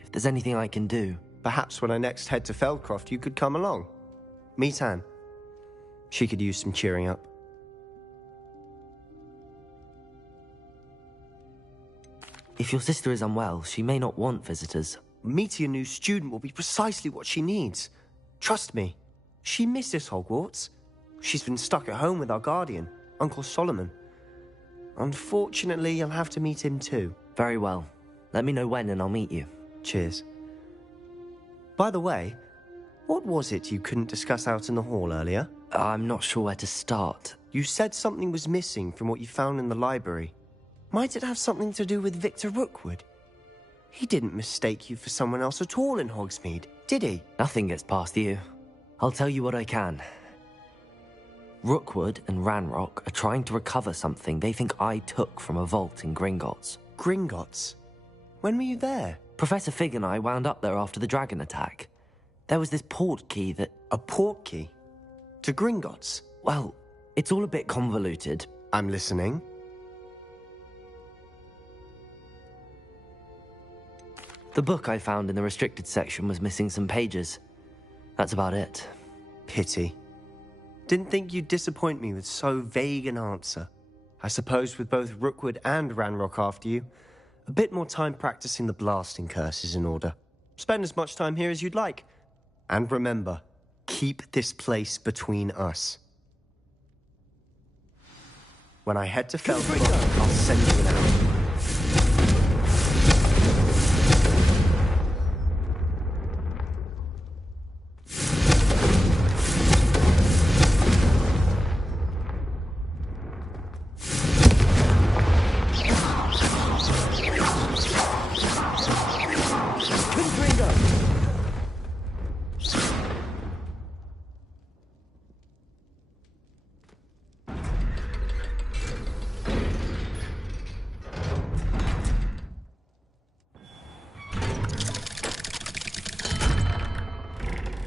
If there's anything I can do... Perhaps when I next head to Feldcroft, you could come along. Meet Anne. She could use some cheering up. If your sister is unwell, she may not want visitors. Meeting a new student will be precisely what she needs. Trust me. She misses Hogwarts. She's been stuck at home with our guardian, Uncle Solomon. Unfortunately, you'll have to meet him too. Very well. Let me know when and I'll meet you. Cheers. By the way, what was it you couldn't discuss out in the hall earlier? I'm not sure where to start. You said something was missing from what you found in the library. Might it have something to do with Victor Rookwood? He didn't mistake you for someone else at all in Hogsmeade, did he? Nothing gets past you. I'll tell you what I can. Rookwood and Ranrock are trying to recover something they think I took from a vault in Gringotts. Gringotts? When were you there? Professor Fig and I wound up there after the dragon attack. There was this port key that... A port key? To Gringotts? Well, it's all a bit convoluted. I'm listening. The book I found in the restricted section was missing some pages. That's about it. Pity. Didn't think you'd disappoint me with so vague an answer. I suppose with both Rookwood and Ranrock after you, a bit more time practicing the blasting curse is in order. Spend as much time here as you'd like. And remember, keep this place between us. When I head to Feldcroft, I'll send you an arrow.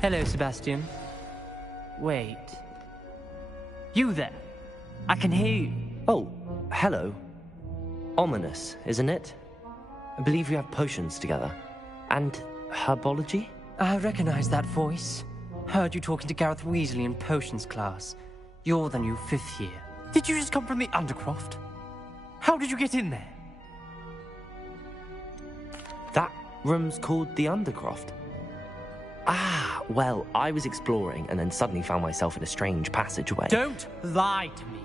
Hello, Sebastian. Wait. You there? I can hear you. Oh, hello. Ominous, isn't it? I believe we have potions together. And herbology? I recognize that voice. Heard you talking to Gareth Weasley in potions class. You're the new 5th year. Did you just come from the Undercroft? How did you get in there? That room's called the Undercroft. Ah, well, I was exploring and then suddenly found myself in a strange passageway. Don't lie to me.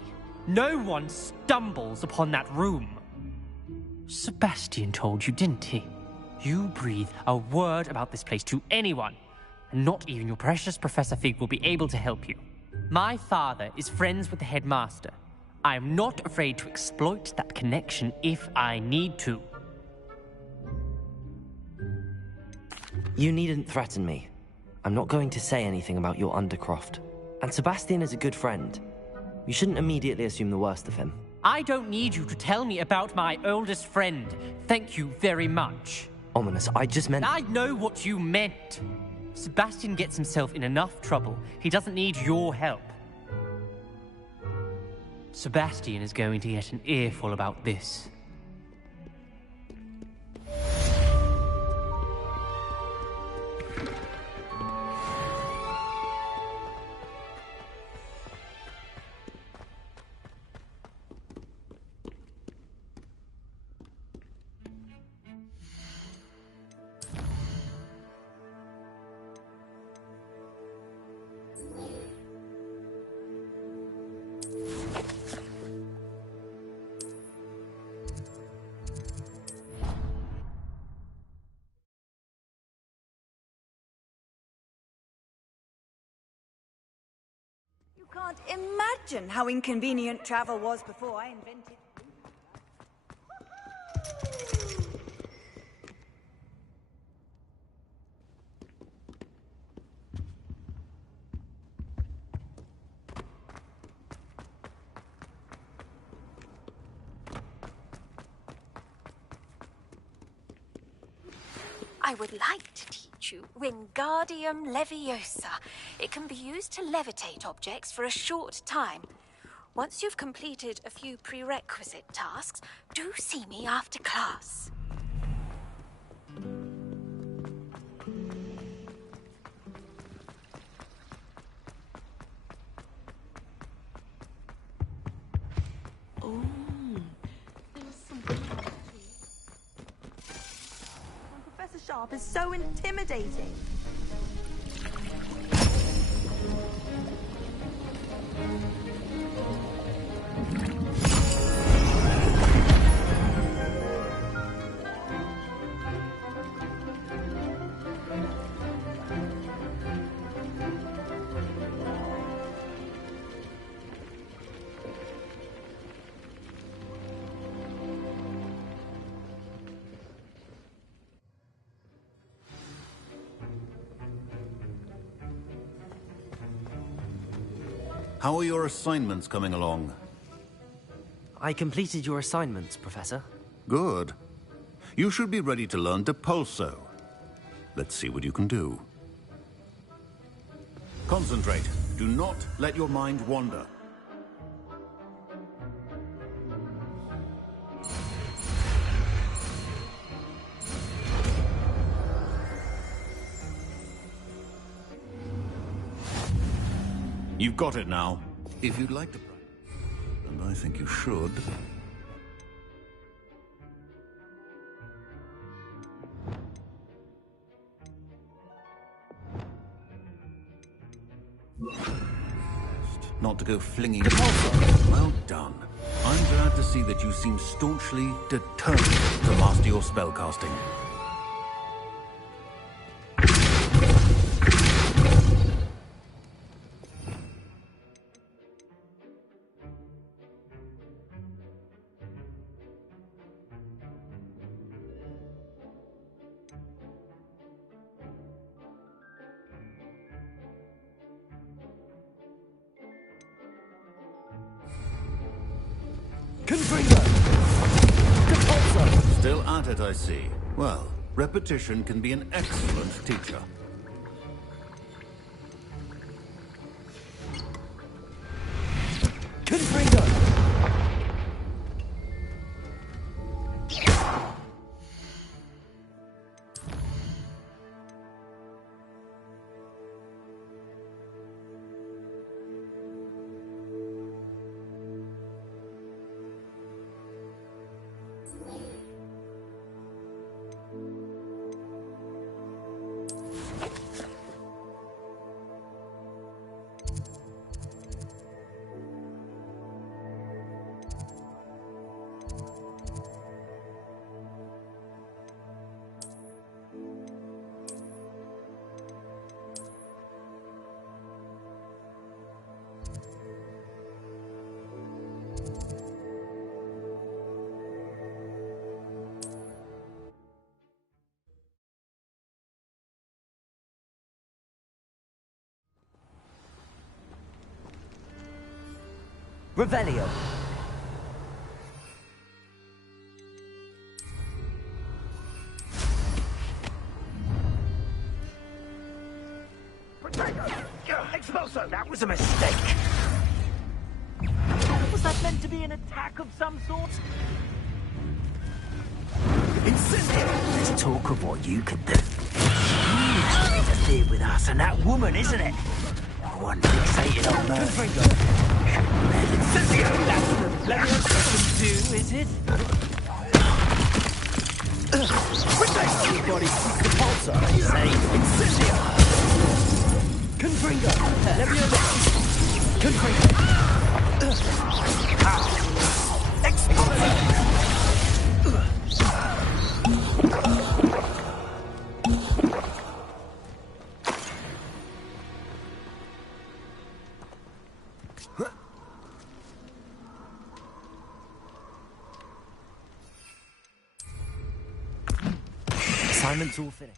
No one stumbles upon that room. Sebastian told you, didn't he? You breathe a word about this place to anyone, and not even your precious Professor Fig will be able to help you. My father is friends with the headmaster. I am not afraid to exploit that connection if I need to. You needn't threaten me. I'm not going to say anything about your Undercroft. And Sebastian is a good friend. You shouldn't immediately assume the worst of him. I don't need you to tell me about my oldest friend. Thank you very much. Ominous, I just meant... I know what you meant. Sebastian gets himself in enough trouble. He doesn't need your help. Sebastian is going to get an earful about this. Can't imagine how inconvenient travel was before I invented. I would like to teach you Wingardium Leviosa. It can be used to levitate objects for a short time. Once you've completed a few prerequisite tasks, do see me after class. Oh, there's something. Professor Sharp is so intimidating. How are your assignments coming along? I completed your assignments, Professor. Good. You should be ready to learn Depulso. Let's see what you can do. Concentrate. Do not let your mind wander. You've got it now. If you'd like to practice, and I think you should. Not to go flinging. Well done. I'm glad to see that you seem staunchly determined to master your spellcasting. Still at it, I see. Well, repetition can be an excellent teacher. Revelio. Expulso, that was a mistake. Was that meant to be an attack of some sort? Let's talk of what you can do. You interfered with us and that woman, isn't it? One fixated on her. That's what do, is it? Everybody, Depulso, I say. Incendio! Confringo! Leviosa! Confringo! Expulso! Assignment's all finished.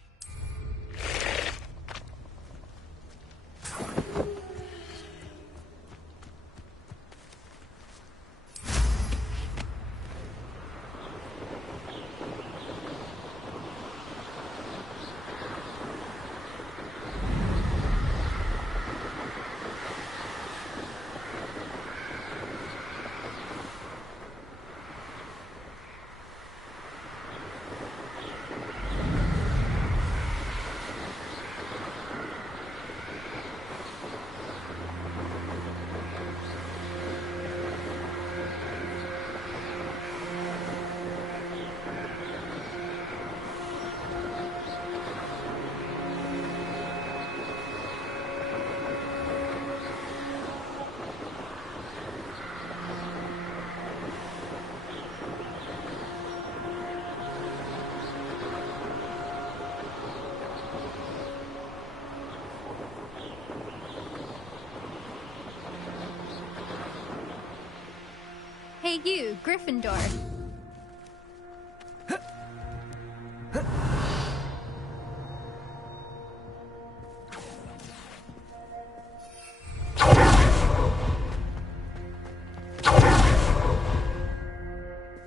Hey you, Gryffindor.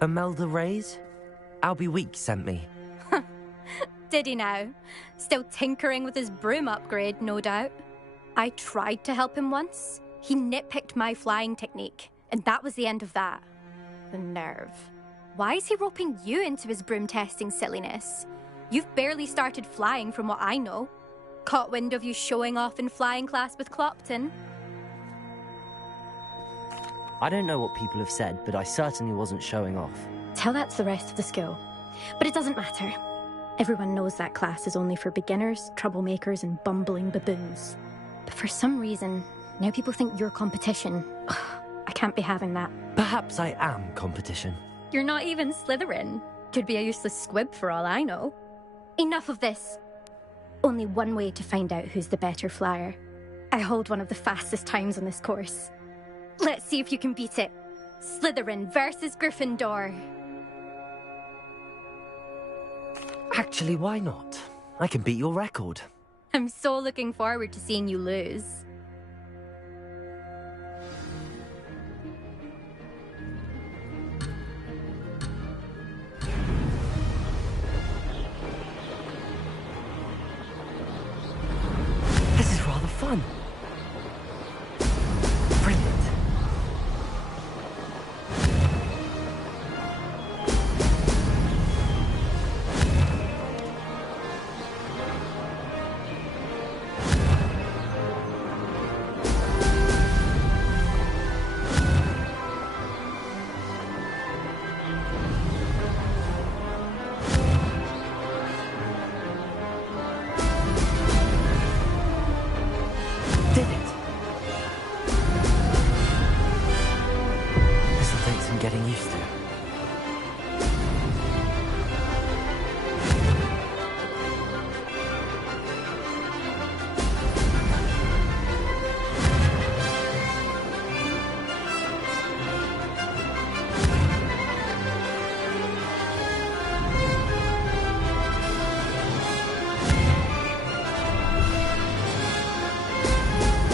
Imelda Reyes? Albie Week sent me. Did he now? Still tinkering with his broom upgrade, no doubt. I tried to help him once. He nitpicked my flying technique, and that was the end of that. The nerve. Why is he roping you into his broom testing silliness? You've barely started flying from what I know. Caught wind of you showing off in flying class with Clopton. I don't know what people have said, but I certainly wasn't showing off. Tell that to the rest of the school. But it doesn't matter. Everyone knows that class is only for beginners, troublemakers, and bumbling baboons. But for some reason, now people think you're competition. Ugh, I can't be having that. Perhaps I am competition. You're not even Slytherin. Could be a useless squib for all I know. Enough of this. Only one way to find out who's the better flyer. I hold one of the fastest times on this course. Let's see if you can beat it. Slytherin versus Gryffindor. Actually, why not? I can beat your record. I'm so looking forward to seeing you lose. This is rather fun. Brilliant. Getting used to.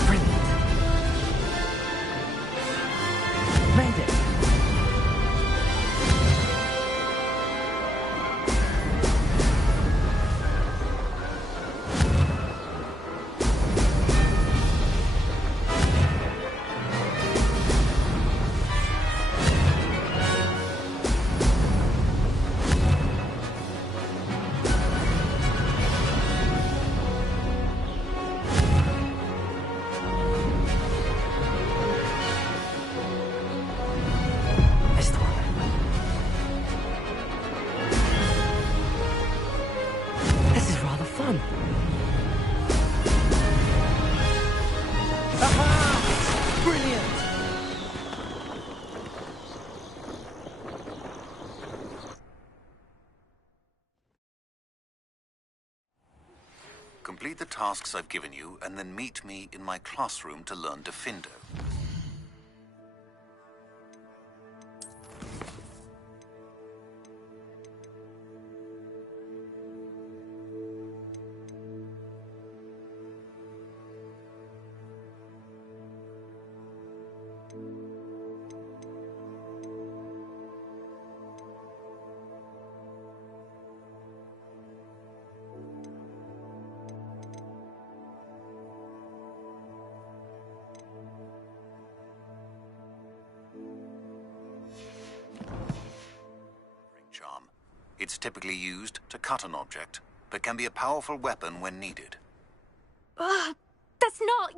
Brilliant. Made it. This is rather fun. Aha! Brilliant! Complete the tasks I've given you, and then meet me in my classroom to learn Diffindo. typically used to cut an object, but can be a powerful weapon when needed. Ugh, that's not...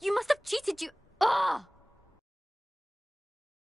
You must have cheated, you... Ugh!